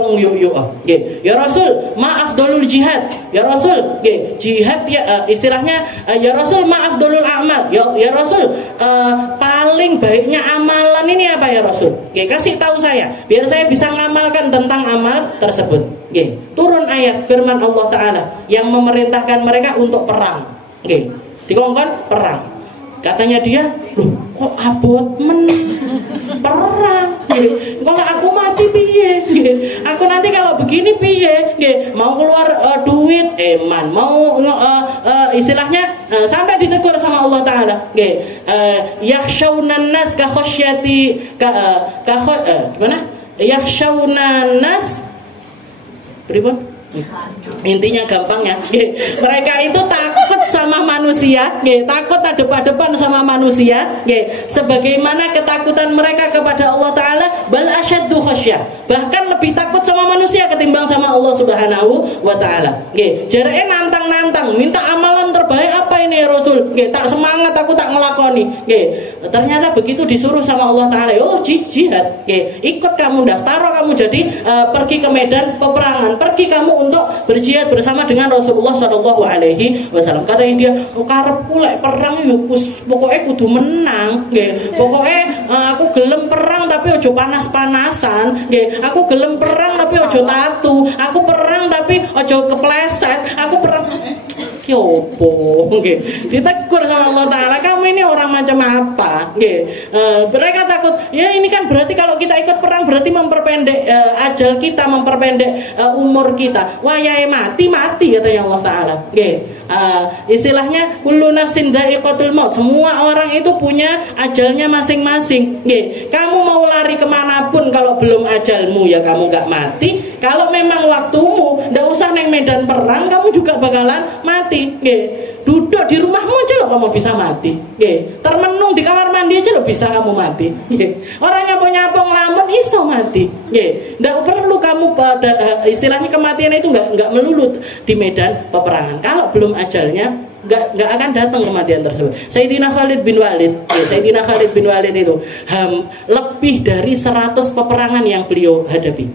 ya Rasul, maaf dolul jihad, ya Rasul, jihad ya istilahnya, ya Rasul maaf dolul amal, ya Rasul, paling baiknya amalan ini apa ya Rasul? Kasih tahu saya, biar saya bisa ngamalkan tentang amal tersebut. Turun ayat firman Allah Ta'ala yang memerintahkan mereka untuk perang. Dikongkon perang. Katanya dia, loh kok abot perang? Kalau aku mati piye? Aku nanti kalau begini piye? Mau keluar duit eman, mau istilahnya sampai ditegur sama Allah Ta'ala. Yakhshawnan nas ka khasyati gimana? Yakhshawnan nas beribun? Intinya gampangnya, mereka itu takut sama manusia, takut hadap-hadapan sama manusia, sebagaimana ketakutan mereka kepada Allah Ta'ala, bal asyaddu khasyah, bahkan lebih takut sama manusia ketimbang sama Allah Subhanahu wa Ta'ala. Jareke nantang-nantang, minta amalan terbaik apa ini ya Rasul? Tak semangat aku tak ngelakoni. Ternyata begitu disuruh sama Allah Ta'ala, oh jihad, ikut kamu daftar, kamu jadi pergi ke medan peperangan, pergi kamu untuk berjihad bersama dengan Rasulullah Shallallahu Alaihi Wasallam. Katanya dia, karepku lek perang yukus, pokoknya kudu menang, pokoknya aku gelem perang tapi ojo panas-panasan, aku gelem perang tapi ojo tatu, aku perang tapi ojo kepleset, aku perang kyopo, ditegur sama Allah Ta'ala, kamu ini orang macam apa? Mereka takut, ya ini kan berarti kalau kita ikut perang berarti memperpendek ajal kita, memperpendek umur kita. Wayahe mati katanya Allah Ta'ala. Istilahnya kullu nafsin dha'iqatul maut, semua orang itu punya ajalnya masing-masing. Kamu mau lari kemanapun kalau belum ajalmu ya kamu gak mati. Kalau memang waktumu, ndak usah neng medan perang, kamu juga bakalan mati. Duduk di rumahmu aja loh kamu bisa mati. Termenung di kamar mandi aja loh bisa kamu mati. Orang nyapo-nyapo ngelamun iso mati. Nggak perlu kamu pada istilahnya kematian itu nggak melulu di medan peperangan. Kalau belum ajalnya nggak akan datang kematian tersebut. Sayyidina Khalid bin Walid, Sayyidina Khalid bin Walid itu lebih dari 100 peperangan yang beliau hadapi.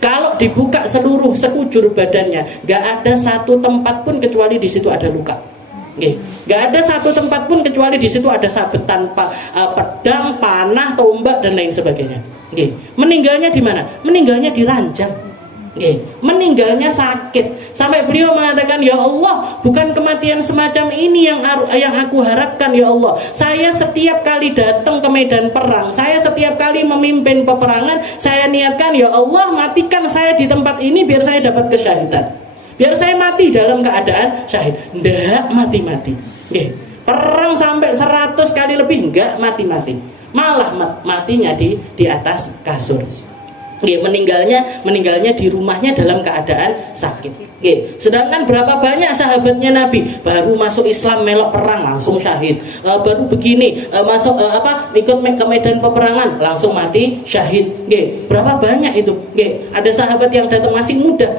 Kalau dibuka seluruh sekujur badannya, gak ada satu tempat pun kecuali di situ ada luka. Gak ada satu tempat pun kecuali di situ ada sabetan pedang, panah, tombak dan lain sebagainya. Meninggalnya di mana? Meninggalnya di ranjang. Meninggalnya sakit. Sampai beliau mengatakan, ya Allah, bukan kematian semacam ini yang aku harapkan ya Allah. Saya setiap kali datang ke medan perang, saya setiap kali memimpin peperangan, saya niatkan ya Allah, matikan saya di tempat ini biar saya dapat kesyahidan, biar saya mati dalam keadaan syahid. Nggak mati-mati. Perang sampai 100 kali lebih nggak mati-mati, malah matinya di atas kasur. Meninggalnya di rumahnya dalam keadaan sakit. Sedangkan berapa banyak sahabatnya Nabi baru masuk Islam melok perang langsung syahid, baru begini masuk ikut ke medan peperangan langsung mati syahid. Berapa banyak itu? Ada sahabat yang datang masih muda,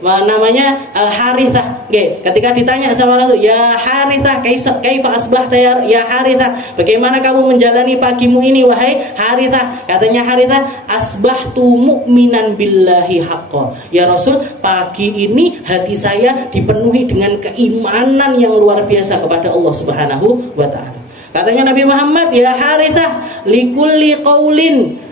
namanya Harithah. Ketika ditanya sama Rasul, ya Harithah, kaifa asbahta ya Harithah, bagaimana kamu menjalani pagimu ini wahai Harithah? Katanya Harithah, asbahtu mu'minan billahi haqqan. Ya Rasul, pagi ini hati saya dipenuhi dengan keimanan yang luar biasa kepada Allah Subhanahu wa Ta'ala. Katanya Nabi Muhammad, ya Harithah, likulli qaulin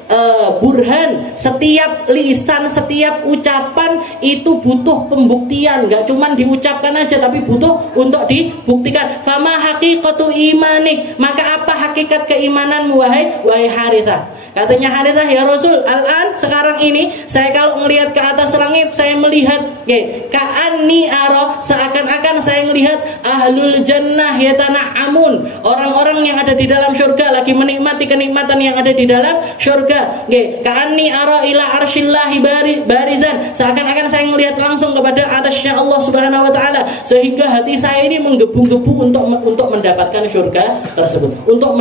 burhan, setiap lisan, setiap ucapan itu butuh pembuktian, gak cuman diucapkan aja tapi butuh untuk dibuktikan. Fama haqiqatu imanik, maka apa hakikat keimananmu wahai Harithah? Katanya Harithah, ya Rasul, al-an sekarang ini saya kalau melihat ke atas langit saya melihat ka'anni ara, seakan-akan saya melihat ahlul jannah yatana'amun, orang-orang yang ada di dalam surga lagi menikmati kenikmatan yang ada di dalam surga. Ka'anni ara ila arsyillahi barizan, seakan-akan saya melihat langsung kepada arsy Allah Subhanahu wa taala, sehingga hati saya ini menggebu-gebu untuk mendapatkan surga tersebut, untuk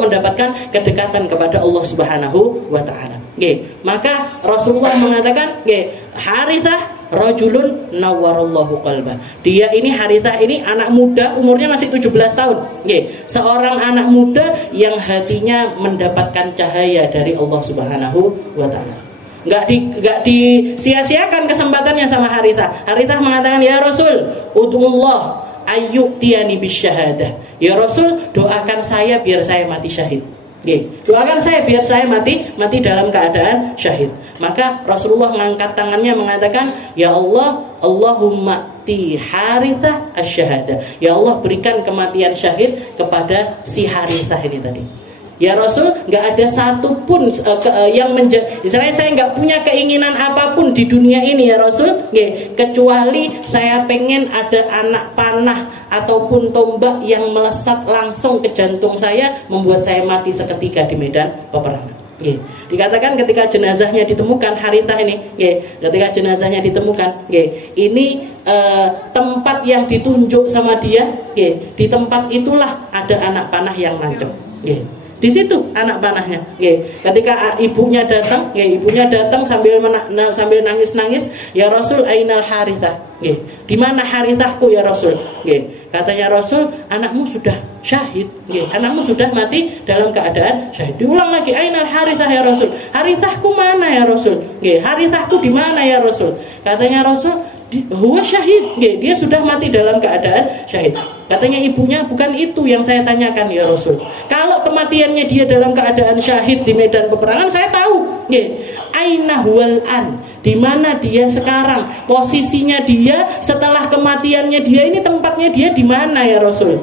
mendapatkan kedekatan kepada Allah Subhanahu wa taala. Maka Rasulullah mengatakan, Harithah rajulun nawwarallahu qalbah. Dia ini Harithah ini anak muda, umurnya masih 17 tahun. Seorang anak muda yang hatinya mendapatkan cahaya dari Allah Subhanahu wa taala. Enggak disia-siakan kesempatannya sama Harithah. Harithah mengatakan, ya Rasul, ud'ullah ayyutiyani bisyahadah. Ya Rasul, doakan saya biar saya mati syahid. Doakan saya biar saya mati dalam keadaan syahid. Maka Rasulullah mengangkat tangannya mengatakan, ya Allah, Allahumma ti Harithah asy-syahadah. Ya Allah, berikan kematian syahid kepada si Harithah ini tadi. Ya Rasul, nggak ada satupun yang misalnya saya nggak punya keinginan apapun di dunia ini ya Rasul, kecuali saya pengen ada anak panah ataupun tombak yang melesat langsung ke jantung saya, membuat saya mati seketika di medan peperangan. Dikatakan ketika jenazahnya ditemukan, Harithah ini, ketika jenazahnya ditemukan, ini tempat yang ditunjuk sama dia, di tempat itulah ada anak panah yang nancep. Di situ anak panahnya. Ketika ibunya datang sambil nangis-nangis, ya Rasul, ainal Harithah? Di mana Harithahku ya Rasul? Katanya Rasul, anakmu sudah syahid. Anakmu sudah mati dalam keadaan syahid. Diulang lagi, ainal Harithah ya Rasul? Harithahku mana ya Rasul? Harithahku di mana ya Rasul? Katanya Rasul, huwa syahid. Dia sudah mati dalam keadaan syahid. Katanya ibunya, bukan itu yang saya tanyakan ya Rasul. Kalau kematiannya dia dalam keadaan syahid di medan peperangan, saya tahu. Aina huwal an, di mana dia sekarang? Posisinya dia setelah kematiannya dia ini, tempatnya dia di mana ya Rasul?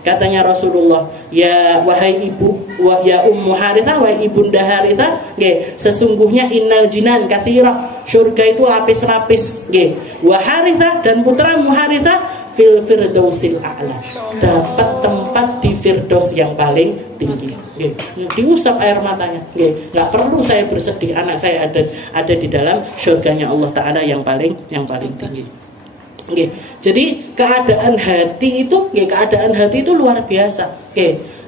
Katanya Rasulullah, ya wahai ibu, ya ummu Harithah, wahai ibunda Harithah, sesungguhnya innal jinan katsira, surga itu lapis-lapis. Wa Harithah, dan putramu Harithah fil firdausil a'la, dapat tempat di firdaus yang paling tinggi. Diusap air matanya. Nggak perlu saya bersedih, anak saya ada di dalam surganya Allah Ta'ala yang paling tinggi. Jadi keadaan hati itu luar biasa.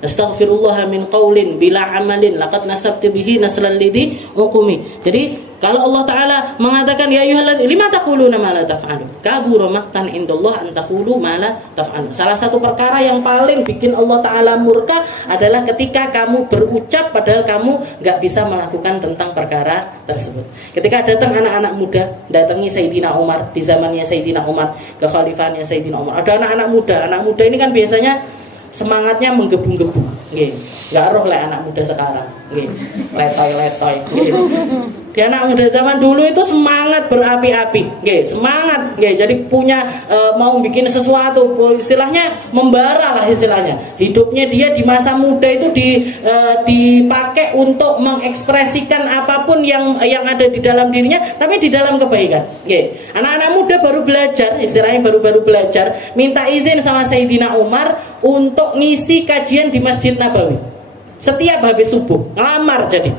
Astaghfirullah min qaulin bila amalin laqad nasabtu bihi nasral lidhi uqumi. Jadi kalau Allah Ta'ala mengatakan, ya ayyuhalladzina lima taquluna ma la taf'alun, kabura maqtan indallah an taqulu ma la taf'alun. Salah satu perkara yang paling bikin Allah Ta'ala murka adalah ketika kamu berucap padahal kamu nggak bisa melakukan tentang perkara tersebut. Ketika datang anak-anak muda, datangi Sayyidina Umar di zamannya Sayyidina Umar, kekhalifahannya Sayyidina Umar. Ada anak muda ini kan biasanya semangatnya menggebu-gebu. Nggak roh lah anak muda sekarang. Letoy. Di anak muda zaman dulu itu semangat berapi-api, semangat, jadi punya mau bikin sesuatu, istilahnya membara lah istilahnya. Hidupnya dia di masa muda itu dipakai untuk mengekspresikan apapun yang ada di dalam dirinya, tapi di dalam kebaikan. Anak-anak muda baru belajar, istilahnya baru belajar, minta izin sama Sayyidina Umar untuk ngisi kajian di Masjid Nabawi. Setiap habis subuh ngelamar, jadi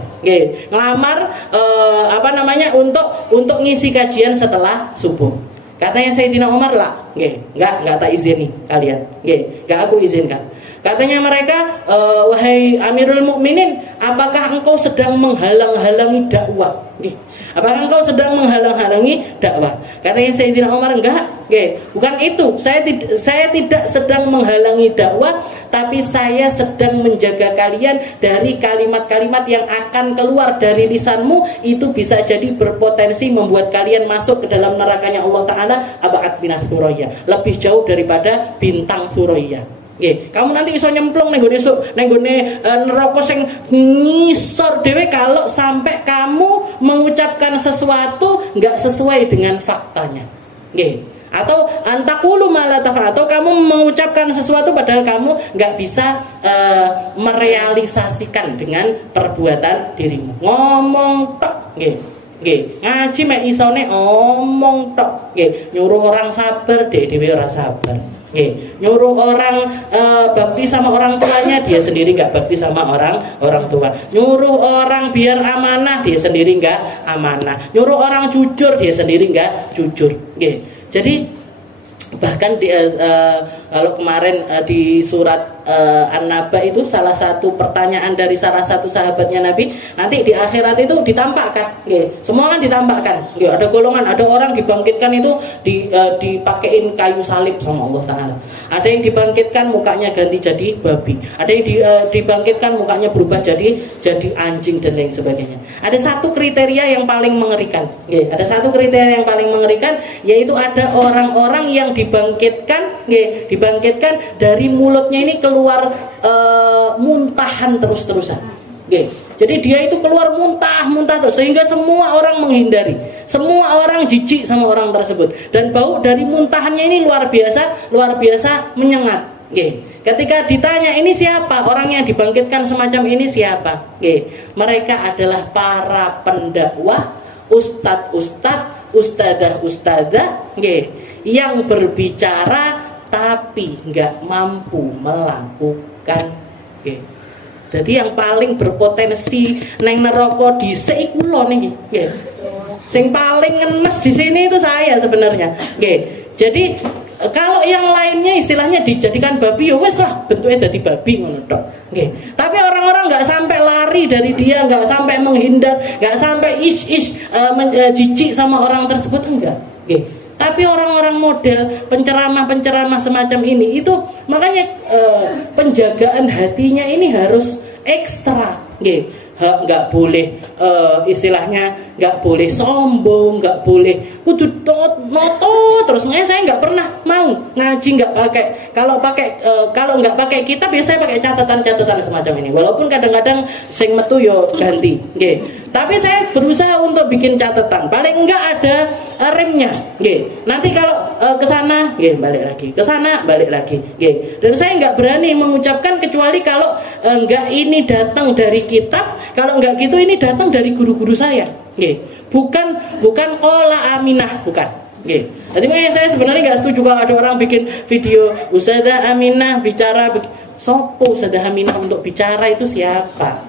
untuk ngisi kajian setelah subuh. Katanya Sayyidina Umar lah, enggak tak izini kalian, enggak aku izinkan. Katanya mereka, wahai Amirul Mukminin, apakah engkau sedang menghalang-halangi dakwah? Apakah engkau sedang menghalang-halangi dakwah? Katanya Sayyidina Umar, enggak, bukan itu. Saya tidak sedang menghalangi dakwah, tapi saya sedang menjaga kalian dari kalimat-kalimat yang akan keluar dari lisanmu, itu bisa jadi berpotensi membuat kalian masuk ke dalam nerakanya Allah Ta'ala, aba'at binah Thuraya, lebih jauh daripada bintang Thuraya. Kamu nanti iso nyemplung nenggone neraka sing ngisor dhewe kalau sampai kamu mengucapkan sesuatu nggak sesuai dengan faktanya. Atau antaqulu ma la taf'al, atau kamu mengucapkan sesuatu padahal kamu nggak bisa merealisasikan dengan perbuatan dirimu. Ngomong tok, nggih. Nggih, ngaji mek isone omong tok, nggih. Nyuruh orang sabar, dhewe ora sabar. Nggih, nyuruh orang bakti sama orang tuanya, dia sendiri nggak bakti sama orang tua. Nyuruh orang biar amanah, dia sendiri nggak amanah. Nyuruh orang jujur, dia sendiri nggak jujur. Nggih. Jadi bahkan kalau kemarin di surat An-Naba itu salah satu pertanyaan dari salah satu sahabatnya Nabi, nanti di akhirat itu ditampakkan, semua kan ditampakkan, ada golongan, ada orang dibangkitkan itu dipakein kayu salib sama Allah Ta'ala. Ada yang dibangkitkan mukanya ganti jadi babi, ada yang dibangkitkan mukanya berubah jadi anjing dan lain sebagainya. Ada satu kriteria yang paling mengerikan, ada satu kriteria yang paling mengerikan, yaitu ada orang-orang yang dibangkitkan dari mulutnya ini keluar muntahan terus-terusan. Jadi dia itu keluar muntah terus, sehingga semua orang menghindari, semua orang jijik sama orang tersebut, dan bau dari muntahannya ini luar biasa menyengat. Ketika ditanya ini siapa orang yang dibangkitkan semacam ini siapa, mereka adalah para pendakwah, ustadz, ustadzah, yang berbicara tapi nggak mampu melakukan. Jadi yang paling berpotensi neng neraka dhisik iku lho niki. Sing paling ngenes di sini itu saya sebenarnya. Jadi kalau yang lainnya istilahnya dijadikan babi, ya wes lah bentuknya jadi babi ngono tok. Tapi orang-orang nggak sampai lari dari dia, nggak sampai menghindar, nggak sampai jijik sama orang tersebut, enggak. Tapi orang-orang model penceramah semacam ini itu makanya penjagaan hatinya ini harus ekstra, nggak boleh istilahnya nggak boleh sombong, nggak boleh kudu noto terus. Makanya saya nggak pernah mau ngaji nggak pakai, kalau nggak pakai kitab biasanya pakai catatan semacam ini, walaupun kadang-kadang sing metu yo ganti, tapi saya berusaha untuk bikin catatan, paling enggak ada remnya, nanti kalau kesana balik lagi, kesana balik lagi, dan saya nggak berani mengucapkan kecuali kalau enggak ini datang dari kitab, kalau enggak gitu ini datang dari guru-guru saya, bukan qola Aminah, bukan. Jadi makanya saya sebenarnya nggak setuju kalau ada orang bikin video Ustazah Aminah bicara, sopo Ustazah Aminah untuk bicara itu siapa?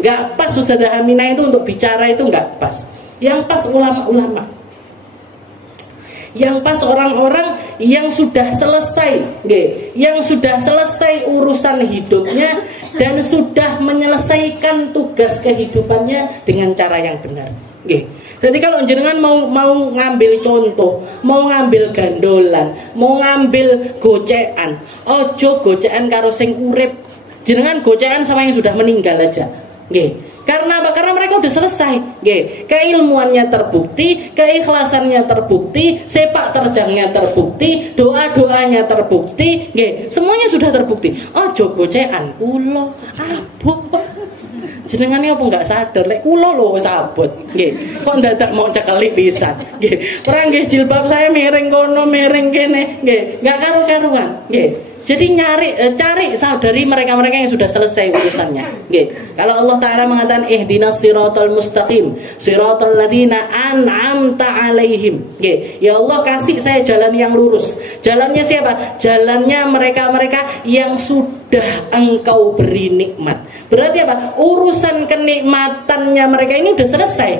Nggak pas Ustazah Aminah itu untuk bicara, itu nggak pas. Yang pas ulama-ulama, yang pas orang-orang yang sudah selesai, yang sudah selesai urusan hidupnya dan sudah menyelesaikan tugas kehidupannya dengan cara yang benar. Jadi kalau jenengan mau ngambil contoh, mau ngambil gandolan, mau ngambil gocean, ojo gocean karo sing urip. Jenengan gocean sama yang sudah meninggal aja. Karena apa? Karena mereka udah selesai. Keilmuannya terbukti, keikhlasannya terbukti, sepak terjangnya terbukti, doa-doanya terbukti, semuanya sudah terbukti. Ojo gocean kula abot. Jenengan apa enggak sadar lek kula lho wis abot. Kok ndadak mau cekelik pisan. Perang jilbab saya miring kono, miring kene, enggak karu-karuan. Jadi cari saudari mereka-mereka yang sudah selesai urusannya. Kalau Allah Ta'ala mengatakan ihdinas siratal mustaqim, siratal ladzina an'amta alaihim. Ya Allah, kasih saya jalan yang lurus. Jalannya siapa? Jalannya mereka-mereka yang sudah Engkau beri nikmat. Berarti apa? Urusan kenikmatannya mereka ini sudah selesai.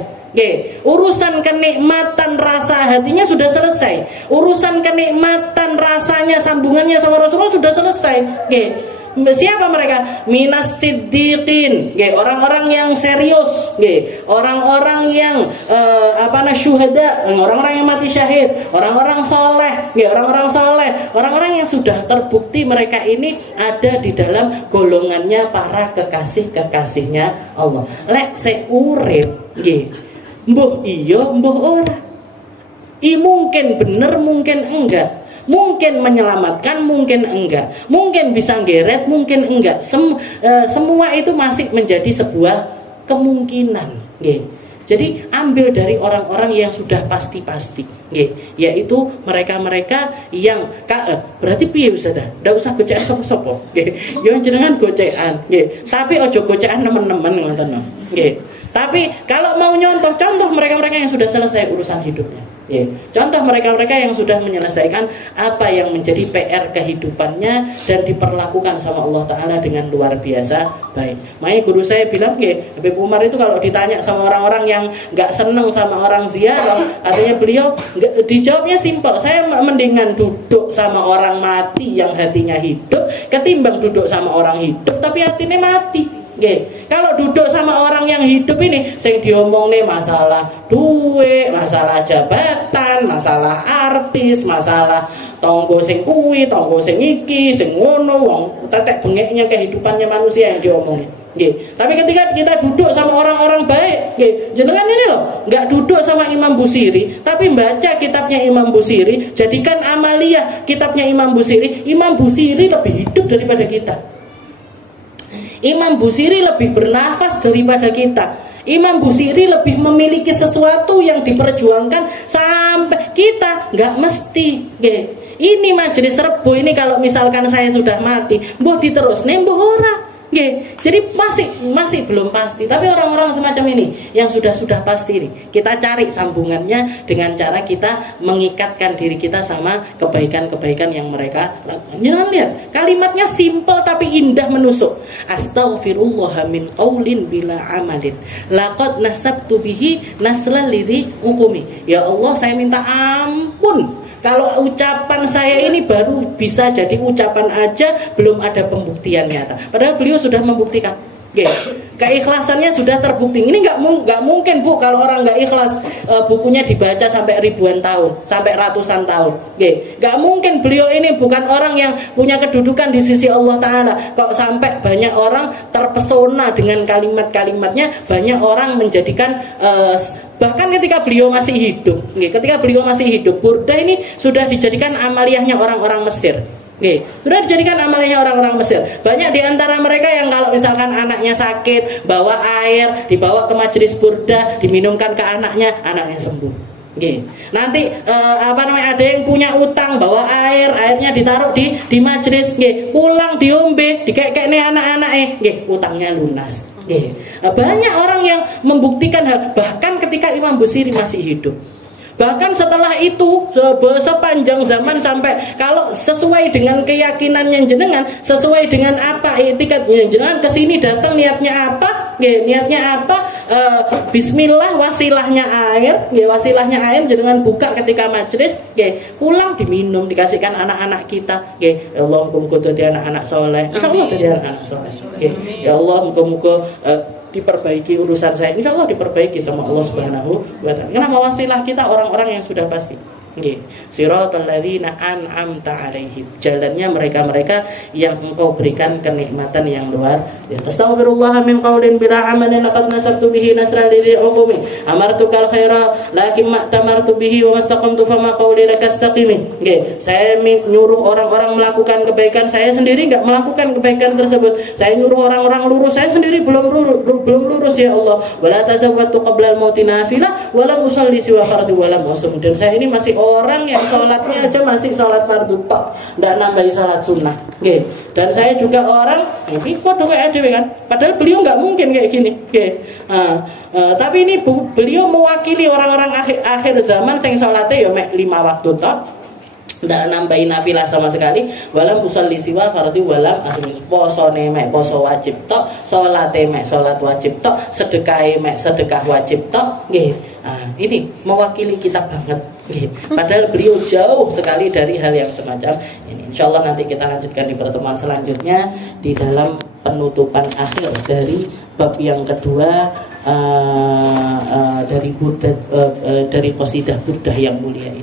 Urusan kenikmatan rasa hatinya sudah selesai. Urusan kenikmatan rasanya sambungannya sama Rasulullah sudah selesai. Siapa mereka? Minas siddiqin, orang-orang yang serius, orang-orang yang syuhada, orang-orang yang mati syahid, orang-orang soleh, orang-orang yang sudah terbukti mereka ini ada di dalam golongannya para kekasih-kekasihnya Allah. Lek seurip, mbuh iya, mbuh ora. Mungkin bener, mungkin enggak. Mungkin menyelamatkan, mungkin enggak. Mungkin bisa ngeret, mungkin enggak. Semua itu masih menjadi sebuah kemungkinan. Jadi ambil dari orang-orang yang sudah pasti-pasti, yaitu mereka-mereka yang berarti piye Ustaz? Ndak usah gocekan sapa-sapa, nggih. Yo jenengan gocekan, nggih. Tapi ojo gocekan nemen-nemen ngoten, nggih. Tapi kalau mau contoh mereka-mereka yang sudah selesai urusan hidupnya. Contoh mereka-mereka yang sudah menyelesaikan apa yang menjadi PR kehidupannya dan diperlakukan sama Allah Ta'ala dengan luar biasa baik. Makanya guru saya bilang, Habib Umar itu kalau ditanya sama orang-orang yang gak seneng sama orang ziarah, artinya beliau dijawabnya simpel, saya mendingan duduk sama orang mati yang hatinya hidup ketimbang duduk sama orang hidup tapi hatinya mati. Kalau duduk sama orang yang hidup ini, sing diomongne masalah duit, masalah jabatan, masalah artis, masalah tonggo sing kuwi, tonggo sing iki, sing ngono, wong tetek bengeknya kehidupannya manusia yang diomongin. Tapi ketika kita duduk sama orang-orang baik, jenengan ini loh, nggak duduk sama Imam Busiri, tapi baca kitabnya Imam Busiri, jadikan amaliyah kitabnya Imam Busiri. Imam Busiri lebih hidup daripada kita. Imam Busiri lebih bernafas daripada kita. Imam Busiri lebih memiliki sesuatu yang diperjuangkan sampai kita nggak mesti. Ini majelis Rebo ini kalau misalkan saya sudah mati, mbuh diterus nembuh ora. Jadi masih belum pasti. Tapi orang-orang semacam ini yang sudah pasti ini, kita cari sambungannya dengan cara kita mengikatkan diri kita sama kebaikan-kebaikan yang mereka lakukan. Jangan lihat, kalimatnya simpel tapi indah menusuk. Astaghfirullah min qaulin bila amalin laqad nasabtu bihi naslal lidhi ukumi. Ya Allah, saya minta ampun kalau ucapan saya ini baru bisa jadi ucapan aja, belum ada pembuktian nyata. Padahal beliau sudah membuktikan. Keikhlasannya sudah terbukti. Ini nggak mungkin Bu, kalau orang nggak ikhlas bukunya dibaca sampai ribuan tahun, sampai ratusan tahun. Nggak mungkin. Beliau ini bukan orang yang punya kedudukan di sisi Allah Ta'ala. Kok sampai banyak orang terpesona dengan kalimat-kalimatnya, banyak orang menjadikan bahkan ketika beliau masih hidup, burda ini sudah dijadikan amaliyahnya orang-orang Mesir. Sudah dijadikan amaliyahnya orang-orang Mesir. Banyak di antara mereka yang kalau misalkan anaknya sakit, bawa air, dibawa ke majelis burda, diminumkan ke anaknya sembuh. Nanti ada yang punya utang, bawa airnya ditaruh di majelis, pulang diombe, dikek-kekne anak-anake, utangnya lunas. Banyak orang yang membuktikan hal, bahkan ketika Imam Busiri masih hidup. Bahkan setelah itu sepanjang zaman, sampai kalau sesuai dengan keyakinan yang jenengan, sesuai dengan apa etikat yang jenengan kesini datang niatnya apa? Bismillah, wasilahnya air jenengan buka ketika majelis, pulang diminum, dikasihkan anak-anak kita. Ya Allah, muga-muga dadi anak-anak soleh. Insyaallah dadi anak-anak soleh. Ya Allah, muga-muga diperbaiki urusan saya, insya Allah diperbaiki sama Allah Subhanahu wa ta'ala. Kenapa wasilah kita orang-orang yang sudah pasti. Siratal ladzina an'amta 'alaihim, jalannya mereka-mereka yang Engkau berikan kenikmatan yang luar biasa. Astaghfirullah min qaulin bila amalin laqad nasabtu bihi nasran lidhi uqumi amartukal khaira lakin ma tamartu bihi wa mastaqamtu fama qauli lakastaqimi. Saya nyuruh orang-orang melakukan kebaikan, saya sendiri enggak melakukan kebaikan tersebut. Saya nyuruh orang-orang lurus, saya sendiri belum lurus ya Allah. Wala tasawwatu qabla al-mauti nafilah wa lam usalli siwa fardhu wa lam usum. Dan saya ini masih orang yang sholatnya aja masih sholat fardu tok, nggak nambahi sholat sunnah. Dan saya juga orang ini kode WADW kan, padahal beliau nggak mungkin kayak gini. Tapi ini beliau mewakili orang-orang akhir zaman yang sholatnya ya mek 5 waktu tok, ndak nambahin nafilah sama sekali. Walam usolli siwa fardhu walam asmi, posone mek poso wajib tok, salate mek salat wajib tok, sedekahe mek sedekah wajib tok. Ini mewakili kita banget. Padahal beliau jauh sekali dari hal yang semacam ini. Insyaallah nanti kita lanjutkan di pertemuan selanjutnya di dalam penutupan akhir dari bab yang kedua dari qasidah burdah yang mulia ini.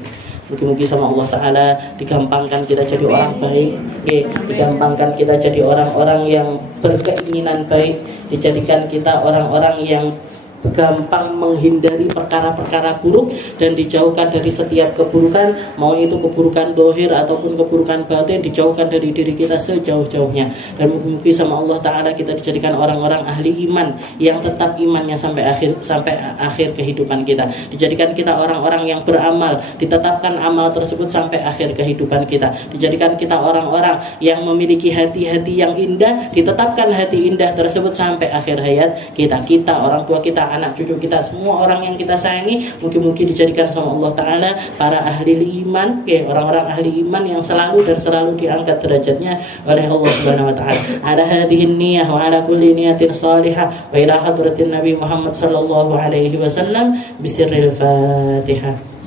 Mungkin sama Allah Ta'ala digampangkan kita jadi orang baik, digampangkan kita jadi orang-orang yang berkeinginan baik, dijadikan kita orang-orang yang gampang menghindari perkara-perkara buruk dan dijauhkan dari setiap keburukan, mau itu keburukan dohir ataupun keburukan batin, dijauhkan dari diri kita sejauh-jauhnya. Dan mungkin sama Allah Ta'ala kita dijadikan orang-orang ahli iman yang tetap imannya sampai akhir kehidupan kita. Dijadikan kita orang-orang yang beramal, ditetapkan amal tersebut sampai akhir kehidupan kita. Dijadikan kita orang-orang yang memiliki hati-hati yang indah, ditetapkan hati indah tersebut sampai akhir hayat kita. Kita, orang tua kita, anak cucu kita, semua orang yang kita sayangi, mungkin dijadikan sama Allah Ta'ala para ahli iman, orang-orang ahli iman yang selalu diangkat derajatnya oleh Allah Subhanahu wa Ta'ala. Ala hadhihi niyyah wa ala kulli niyatin salihah wa ila hadratin Nabi Muhammad sallallahu alaihi wasallam bisirril Fatihah.